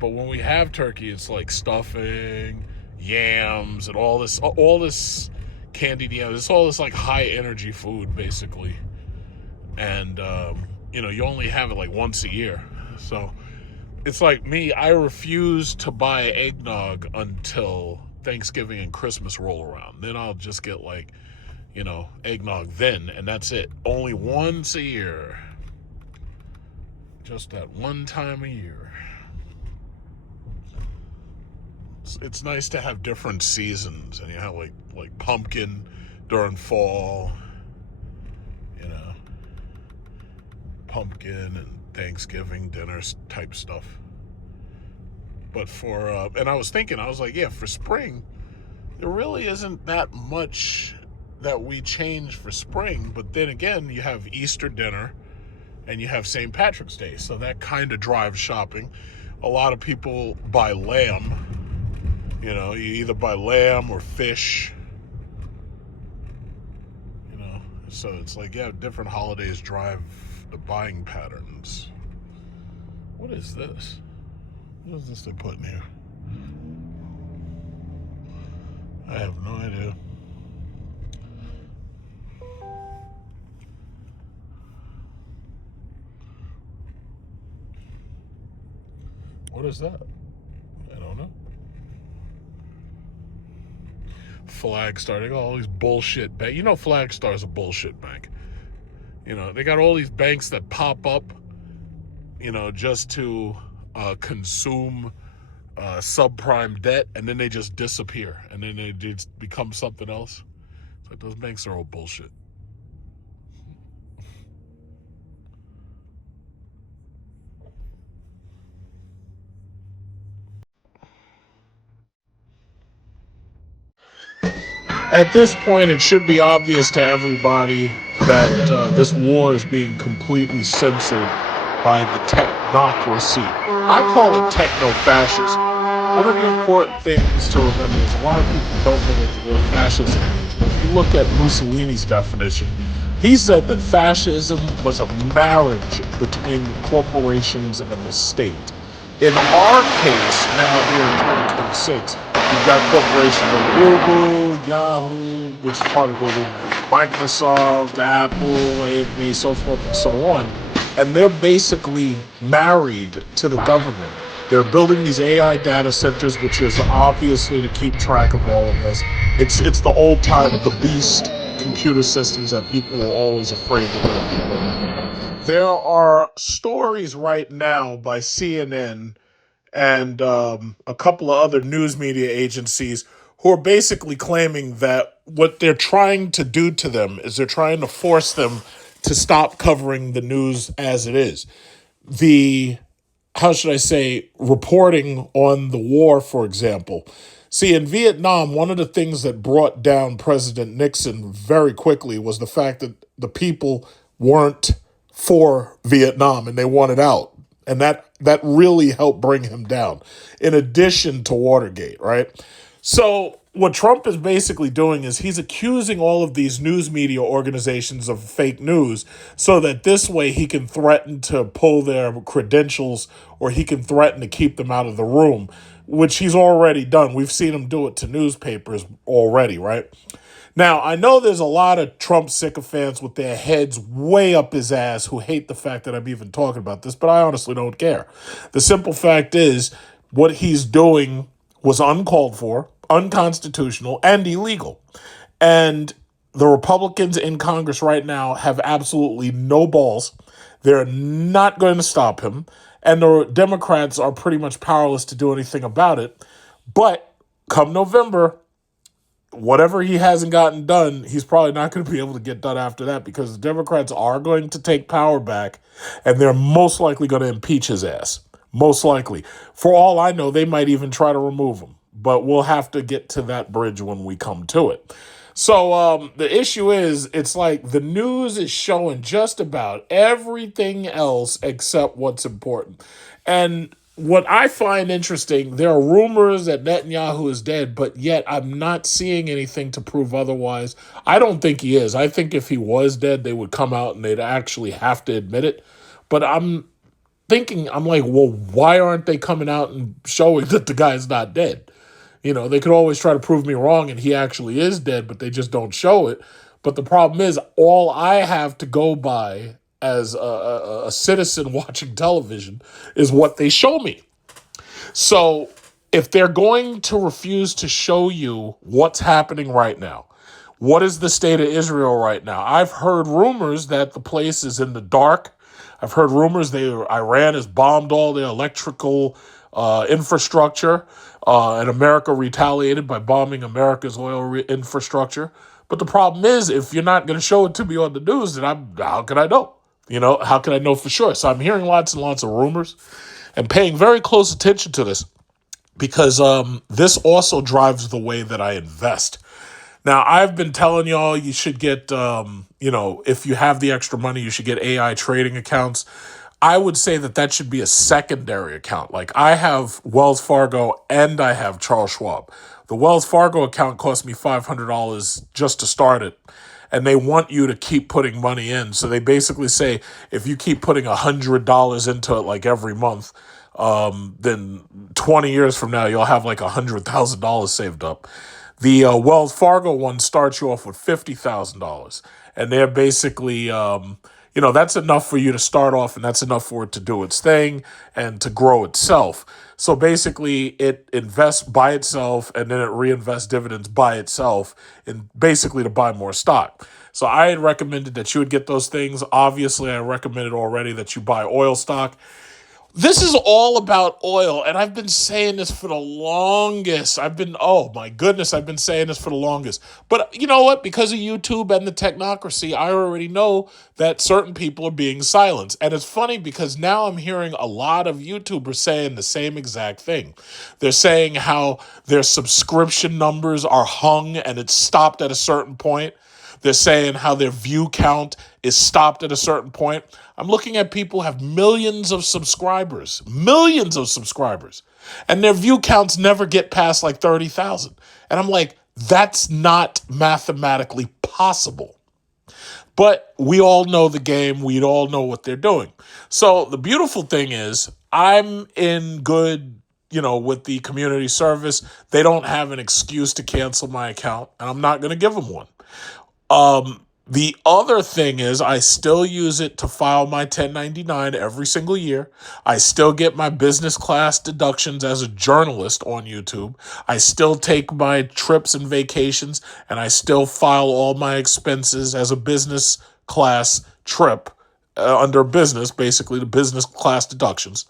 But when we have turkey, it's like stuffing, yams, and all this candied yams. It's all this like high energy food basically. And you only have it like once a year. So it's like me, I refuse to buy eggnog until Thanksgiving and Christmas roll around. Then I'll just get like, eggnog then, and that's it. Only once a year. Just that one time a year. It's nice to have different seasons, and you have like pumpkin during fall, pumpkin and Thanksgiving dinners type stuff. But and I was thinking, for spring, there really isn't that much that we change for spring. But then again, you have Easter dinner and you have St. Patrick's Day. So that kind of drives shopping. A lot of people buy lamb. You either buy lamb or fish. So it's like, different holidays drive the buying patterns. What is this? What is this they put in here? I have no idea. What is that? I don't know. Flagstar, they got all these bullshit banks. Flagstar's a bullshit bank. They got all these banks that pop up, just to consume subprime debt, and then they just disappear, and then they just become something else. It's like those banks are all bullshit. At this point, it should be obvious to everybody that this war is being completely censored by the technocracy. I call it technofascism. One of the important things to remember is a lot of people don't know what the word fascism means. But if you look at Mussolini's definition, he said that fascism was a marriage between the corporations and the state. In our case, now here in 2026, we've got corporations like Google, Yahoo, which is part of Google, Microsoft, Apple, AMD, so forth and so on. And they're basically married to the government. They're building these AI data centers, which is obviously to keep track of all of this. It's the old time of the beast computer systems that people were always afraid of. There are stories right now by CNN and a couple of other news media agencies who are basically claiming that what they're trying to do to them is they're trying to force them to stop covering the news as it is. Reporting on the war, for example. See, in Vietnam, one of the things that brought down President Nixon very quickly was the fact that the people weren't for Vietnam and they wanted out. And that really helped bring him down, in addition to Watergate, right? So what Trump is basically doing is he's accusing all of these news media organizations of fake news so that this way he can threaten to pull their credentials, or he can threaten to keep them out of the room, which he's already done. We've seen him do it to newspapers already, right? Now, I know there's a lot of Trump sycophants with their heads way up his ass who hate the fact that I'm even talking about this, but I honestly don't care. The simple fact is, what he's doing was uncalled for, unconstitutional, and illegal. And the Republicans in Congress right now have absolutely no balls. They're not going to stop him. And the Democrats are pretty much powerless to do anything about it. But come November, whatever he hasn't gotten done, he's probably not going to be able to get done after that, because the Democrats are going to take power back and they're most likely going to impeach his ass. Most likely. For all I know, they might even try to remove him. But we'll have to get to that bridge when we come to it. So the issue is, it's like the news is showing just about everything else except what's important. And what I find interesting, there are rumors that Netanyahu is dead, but yet I'm not seeing anything to prove otherwise. I don't think he is. I think if he was dead, they would come out and they'd actually have to admit it. But I'm like, well, why aren't they coming out and showing that the guy's not dead? You know, they could always try to prove me wrong and he actually is dead, but they just don't show it. But the problem is, all I have to go by as a citizen watching television is what they show me. So if they're going to refuse to show you what's happening right now, what is the state of Israel right now? I've heard rumors that the place is in the dark. I've heard rumors Iran has bombed all their electrical infrastructure, and America retaliated by bombing America's oil infrastructure. But the problem is, if you're not going to show it to me on the news, then how can I know? You know, how can I know for sure? So I'm hearing lots and lots of rumors and paying very close attention to this, because this also drives the way that I invest. Now, I've been telling y'all you should get, if you have the extra money, you should get AI trading accounts. I would say that should be a secondary account. Like, I have Wells Fargo and I have Charles Schwab. The Wells Fargo account cost me $500 just to start it. And they want you to keep putting money in. So they basically say, if you keep putting $100 into it like every month, then 20 years from now, you'll have like $100,000 saved up. The Wells Fargo one starts you off with $50,000. And they're basically, that's enough for you to start off, and that's enough for it to do its thing and to grow itself. So basically, it invests by itself, and then it reinvests dividends by itself, and basically to buy more stock. So I had recommended that you would get those things. Obviously, I recommended already that you buy oil stock. This is all about oil, and I've been saying this for the longest. I've been saying this for the longest. But you know what? Because of YouTube and the technocracy, I already know that certain people are being silenced. And it's funny because now I'm hearing a lot of YouTubers saying the same exact thing. They're saying how their subscription numbers are hung and it's stopped at a certain point. They're saying how their view count is stopped at a certain point. I'm looking at people who have millions of subscribers, and their view counts never get past like 30,000. And I'm like, that's not mathematically possible. But we all know the game. We all know what they're doing. So the beautiful thing is, I'm in good, with the community service. They don't have an excuse to cancel my account, and I'm not going to give them one. The other thing is, I still use it to file my 1099 every single year. I still get my business class deductions as a journalist on YouTube. I still take my trips and vacations, and I still file all my expenses as a business class trip under business, basically the business class deductions.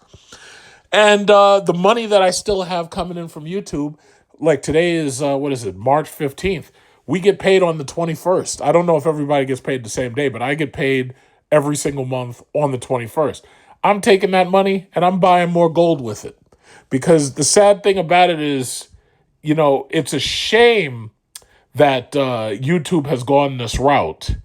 And the money that I still have coming in from YouTube, like today is, March 15th. We get paid on the 21st. I don't know if everybody gets paid the same day, but I get paid every single month on the 21st. I'm taking that money and I'm buying more gold with it. Because the sad thing about it is, it's a shame that YouTube has gone this route.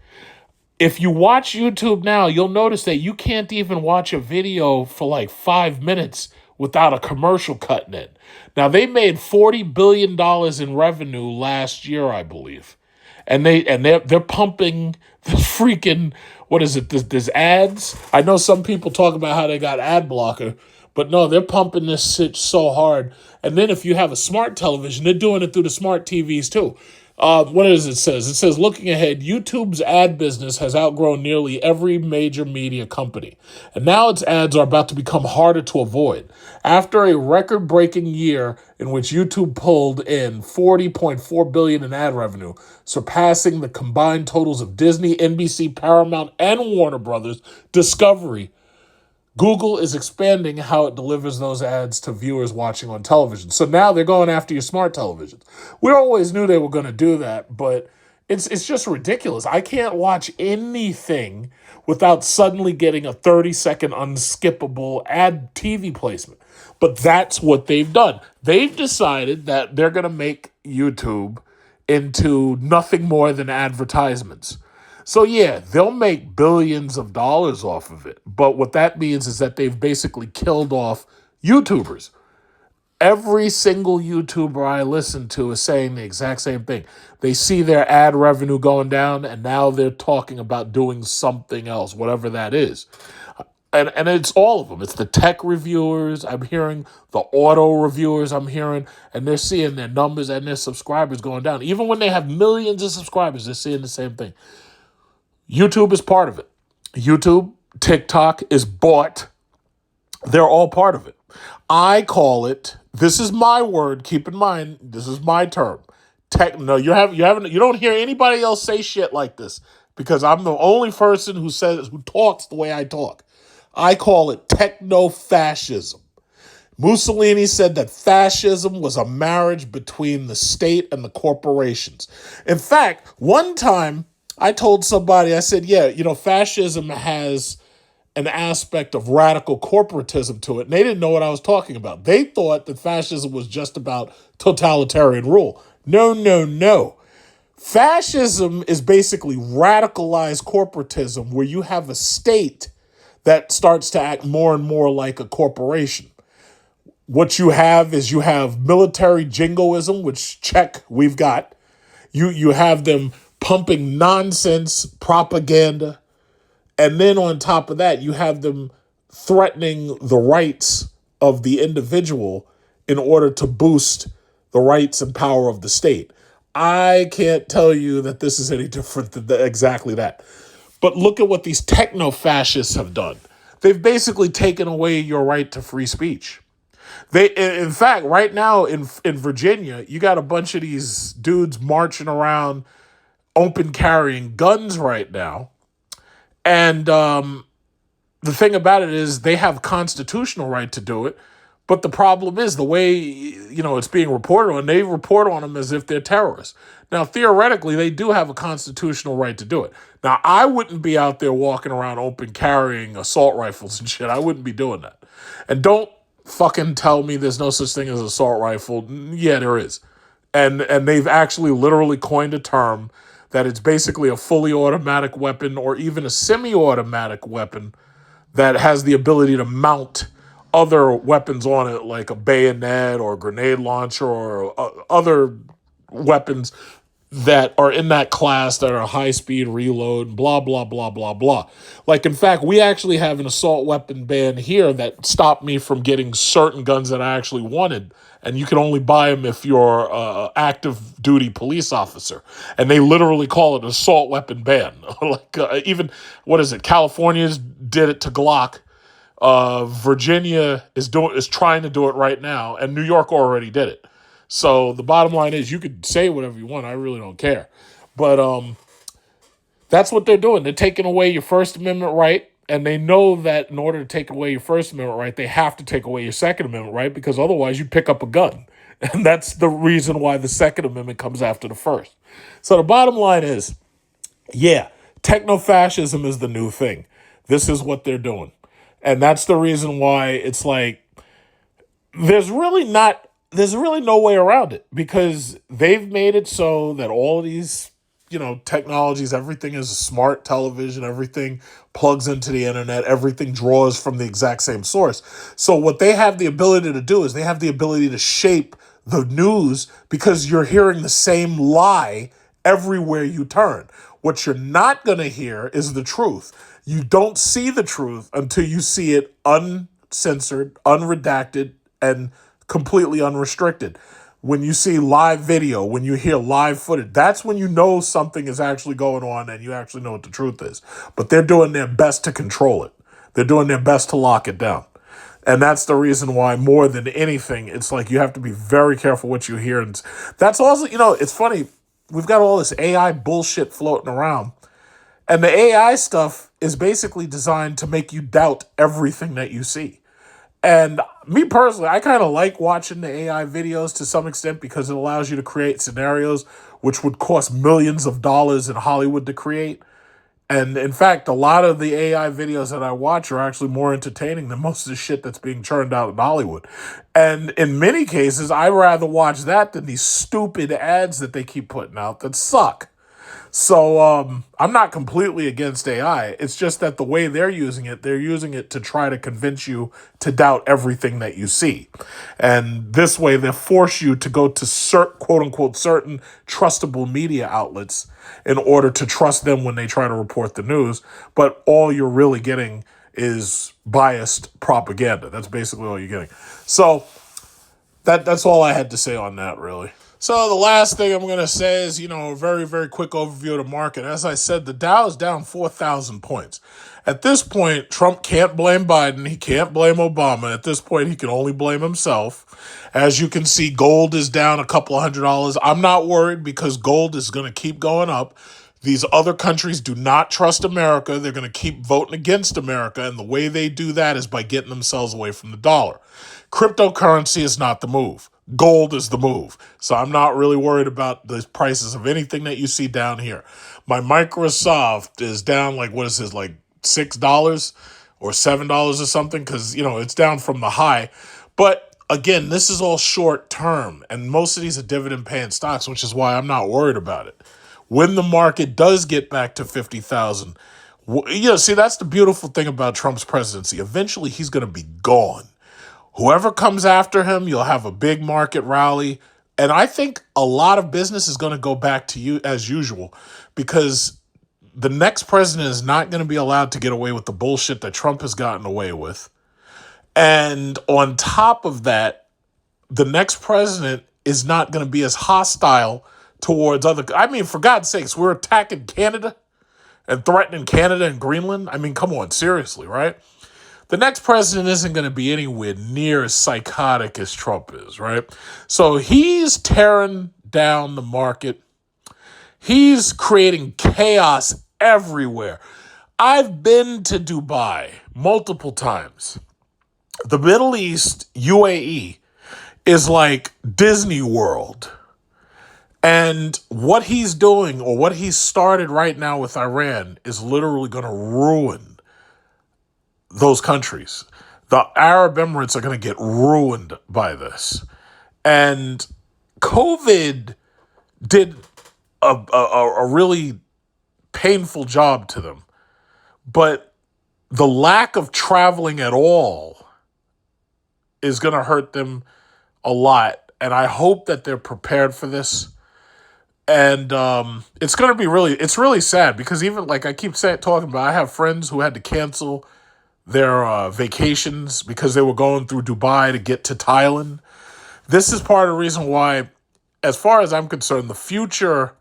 If you watch YouTube now, you'll notice that you can't even watch a video for like 5 minutes without a commercial cutting in. Now, they made $40 billion in revenue last year, I believe. And they're pumping the freaking, what is it, there's ads? I know some people talk about how they got ad blocker, but no, they're pumping this shit so hard. And then if you have a smart television, they're doing it through the smart TVs too. What does it says? It says, looking ahead, YouTube's ad business has outgrown nearly every major media company. And now its ads are about to become harder to avoid. After a record-breaking year in which YouTube pulled in $40.4 billion in ad revenue, surpassing the combined totals of Disney, NBC, Paramount, and Warner Brothers Discovery, Google is expanding how it delivers those ads to viewers watching on television. So now they're going after your smart televisions. We always knew they were going to do that, but it's just ridiculous. I can't watch anything without suddenly getting a 30-second unskippable ad TV placement. But that's what they've done. They've decided that they're going to make YouTube into nothing more than advertisements. So yeah, they'll make billions of dollars off of it. But what that means is that they've basically killed off YouTubers. Every single YouTuber I listen to is saying the exact same thing. They see their ad revenue going down, and now they're talking about doing something else, whatever that is. And it's all of them. It's the tech reviewers, I'm hearing, the auto reviewers, I'm hearing, and they're seeing their numbers and their subscribers going down. Even when they have millions of subscribers, they're seeing the same thing. YouTube is part of it. YouTube, TikTok is bought. They're all part of it. I call it, this is my word, keep in mind, this is my term. You don't hear anybody else say shit like this, because I'm the only person who talks the way I talk. I call it technofascism. Mussolini said that fascism was a marriage between the state and the corporations. In fact, one time I told somebody, I said, fascism has an aspect of radical corporatism to it. And they didn't know what I was talking about. They thought that fascism was just about totalitarian rule. No. Fascism is basically radicalized corporatism, where you have a state that starts to act more and more like a corporation. What you have is military jingoism, which check, we've got. You have them pumping nonsense propaganda. And then on top of that, you have them threatening the rights of the individual in order to boost the rights and power of the state. I can't tell you that this is any different than exactly that. But look at what these techno-fascists have done. They've basically taken away your right to free speech. In fact, right now in Virginia, you got a bunch of these dudes marching around open carrying guns right now. And the thing about it is they have constitutional right to do it. But the problem is the way, it's being reported on, they report on them as if they're terrorists. Now, theoretically, they do have a constitutional right to do it. Now, I wouldn't be out there walking around open carrying assault rifles and shit. I wouldn't be doing that. And don't fucking tell me there's no such thing as an assault rifle. Yeah, there is. And they've actually literally coined a term that it's basically a fully automatic weapon or even a semi-automatic weapon that has the ability to mount other weapons on it, like a bayonet or a grenade launcher or other weapons that are in that class that are high-speed reload, blah, blah, blah, blah, blah. Like, in fact, we actually have an assault weapon ban here that stopped me from getting certain guns that I actually wanted, and you can only buy them if you're an active duty police officer. And they literally call it an assault weapon ban. Even, California's did it to Glock. Virginia is trying to do it right now, and New York already did it. So the bottom line is you could say whatever you want. I really don't care. But that's what they're doing. They're taking away your First Amendment right, and they know that in order to take away your First Amendment right, they have to take away your Second Amendment right, because otherwise you pick up a gun. And that's the reason why the Second Amendment comes after the First. So the bottom line is, techno-fascism is the new thing. This is what they're doing. And that's the reason why it's like, there's really no way around it, because they've made it so that all of these technologies. Everything is a smart television. Everything plugs into the internet. Everything draws from the exact same source. So what they have the ability to do is they have the ability to shape the news because you're hearing the same lie everywhere you turn. What you're not going to hear is the truth. You don't see the truth until you see it uncensored, unredacted, and completely unrestricted. When you see live video, when you hear live footage, that's when you know something is actually going on and you actually know what the truth is. But they're doing their best to control it. They're doing their best to lock it down. And that's the reason why, more than anything, it's like you have to be very careful what you hear. And that's also, it's funny. We've got all this AI bullshit floating around. And the AI stuff is basically designed to make you doubt everything that you see. And me personally, I kind of like watching the AI videos to some extent because it allows you to create scenarios which would cost millions of dollars in Hollywood to create. And in fact, a lot of the AI videos that I watch are actually more entertaining than most of the shit that's being churned out in Hollywood. And in many cases, I'd rather watch that than these stupid ads that they keep putting out that suck. So I'm not completely against AI. It's just that the way they're using it to try to convince you to doubt everything that you see. And this way, they force you to go to quote unquote certain trustable media outlets in order to trust them when they try to report the news. But all you're really getting is biased propaganda. That's basically all you're getting. So that's all I had to say on that, really. So the last thing I'm going to say is, a very, very quick overview of the market. As I said, the Dow is down 4,000 points. At this point, Trump can't blame Biden. He can't blame Obama. At this point, he can only blame himself. As you can see, gold is down a couple of $100. I'm not worried because gold is going to keep going up. These other countries do not trust America. They're going to keep voting against America. And the way they do that is by getting themselves away from the dollar. Cryptocurrency is not the move. Gold is the move. So I'm not really worried about the prices of anything that you see down here. My Microsoft is down like $6 or $7 or something because, it's down from the high. But again, this is all short term and most of these are dividend paying stocks, which is why I'm not worried about it. When the market does get back to 50,000, see, that's the beautiful thing about Trump's presidency. Eventually, he's going to be gone. Whoever comes after him, you'll have a big market rally. And I think a lot of business is going to go back to you as usual because the next president is not going to be allowed to get away with the bullshit that Trump has gotten away with. And on top of that, the next president is not going to be as hostile towards for God's sakes, we're attacking Canada and threatening Canada and Greenland. Come on, seriously, right? The next president isn't going to be anywhere near as psychotic as Trump is, right? So he's tearing down the market. He's creating chaos everywhere. I've been to Dubai multiple times. The Middle East, UAE, is like Disney World. And what he's doing or what he's started right now with Iran is literally going to ruin those countries. The Arab Emirates are going to get ruined by this. And COVID did a really painful job to them. But the lack of traveling at all is going to hurt them a lot. And I hope that they're prepared for this. And it's going to be it's really sad because even like I keep talking about, I have friends who had to cancel their vacations because they were going through Dubai to get to Thailand. This is part of the reason why, as far as I'm concerned, the future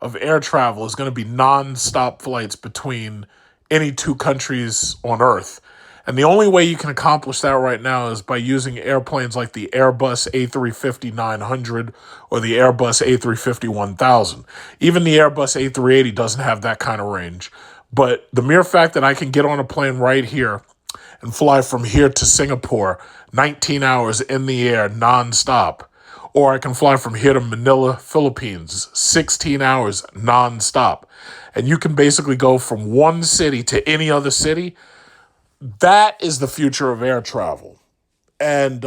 of air travel is going to be non-stop flights between any two countries on Earth. And the only way you can accomplish that right now is by using airplanes like the Airbus A350-900 or the Airbus A350-1000. Even the Airbus A380 doesn't have that kind of range. But the mere fact that I can get on a plane right here and fly from here to Singapore, 19 hours in the air nonstop, or I can fly from here to Manila, Philippines, 16 hours nonstop. And you can basically go from one city to any other city. That is the future of air travel. And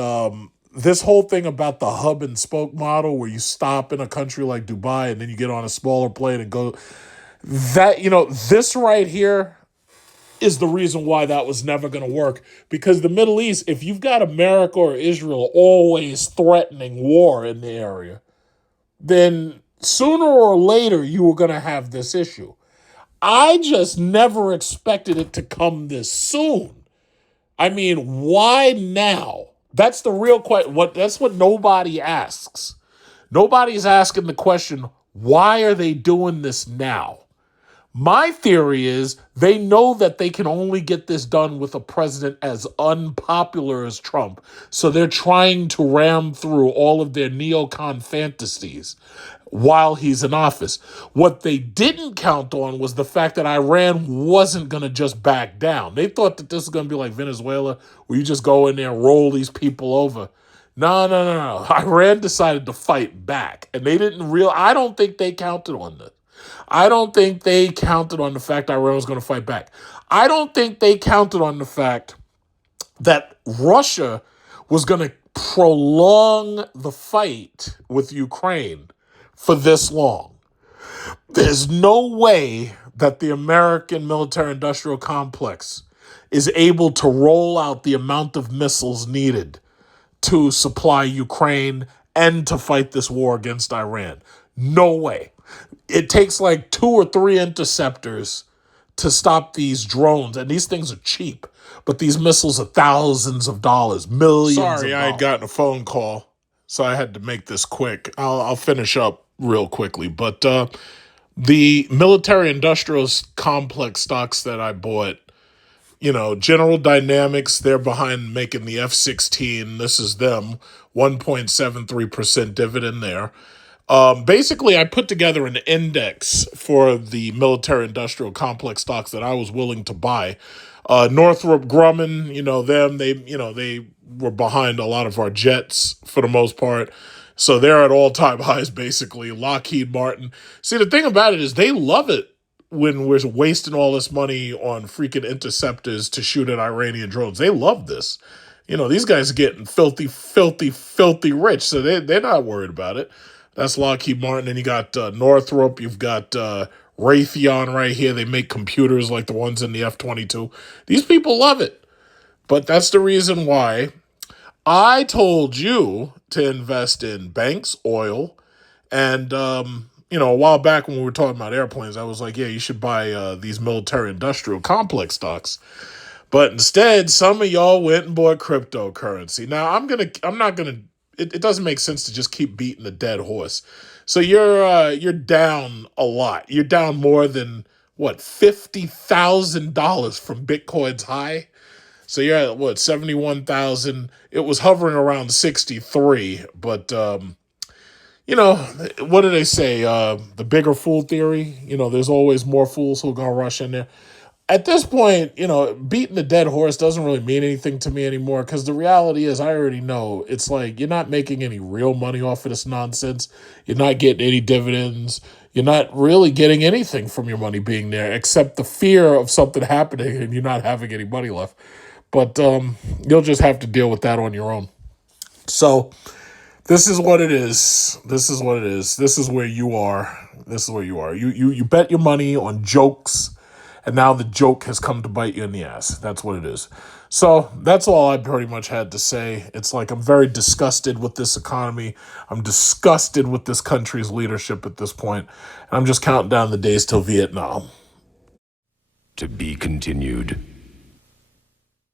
this whole thing about the hub and spoke model where you stop in a country like Dubai and then you get on a smaller plane and go, that, this right here is the reason why that was never going to work. Because the Middle East, if you've got America or Israel always threatening war in the area, then sooner or later you were going to have this issue. I just never expected it to come this soon. I mean, why now? That's the real question. That's what nobody asks. Nobody's asking the question, why are they doing this now? My theory is they know that they can only get this done with a president as unpopular as Trump. So they're trying to ram through all of their neocon fantasies while he's in office. What they didn't count on was the fact that Iran wasn't going to just back down. They thought that this was going to be like Venezuela, where you just go in there and roll these people over. No. Iran decided to fight back. And I don't think they counted on this. I don't think they counted on the fact Iran was going to fight back. I don't think they counted on the fact that Russia was going to prolong the fight with Ukraine for this long. There's no way that the American military-industrial complex is able to roll out the amount of missiles needed to supply Ukraine and to fight this war against Iran. No way. It takes like 2 or 3 interceptors to stop these drones, and these things are cheap, but these missiles are thousands of dollars, millions of dollars. Sorry, I had gotten a phone call, so I had to make this quick. I'll finish up real quickly, but the military-industrial complex stocks that I bought, General Dynamics, they're behind making the F-16. This is them, 1.73% dividend there. Basically, I put together an index for the military-industrial complex stocks that I was willing to buy. Northrop Grumman, they were behind a lot of our jets for the most part. So they're at all-time highs, basically. Lockheed Martin. See, the thing about it is they love it when we're wasting all this money on freaking interceptors to shoot at Iranian drones. They love this. These guys are getting filthy, filthy, filthy rich, so they're not worried about it. That's Lockheed Martin. And you got Northrop. You've got Raytheon right here. They make computers like the ones in the F-22. These people love it. But that's the reason why I told you to invest in banks, oil, and, a while back when we were talking about airplanes, I was like, yeah, you should buy these military-industrial complex stocks. But instead, some of y'all went and bought cryptocurrency. Now, it doesn't make sense to just keep beating a dead horse. So you're down a lot. You're down more than, $50,000 from Bitcoin's high? So you're at, 71,000? It was hovering around 63, but, what do they say? The bigger fool theory? There's always more fools who are going to rush in there. At this point, beating the dead horse doesn't really mean anything to me anymore, because the reality is I already know it's like you're not making any real money off of this nonsense. You're not getting any dividends. You're not really getting anything from your money being there except the fear of something happening and you're not having any money left. But you'll just have to deal with that on your own. So this is what it is. This is where you are. You bet your money on jokes, and now the joke has come to bite you in the ass. That's what it is. So that's all I pretty much had to say. It's like I'm very disgusted with this economy. I'm disgusted with this country's leadership at this point. And I'm just counting down the days till Vietnam. To be continued.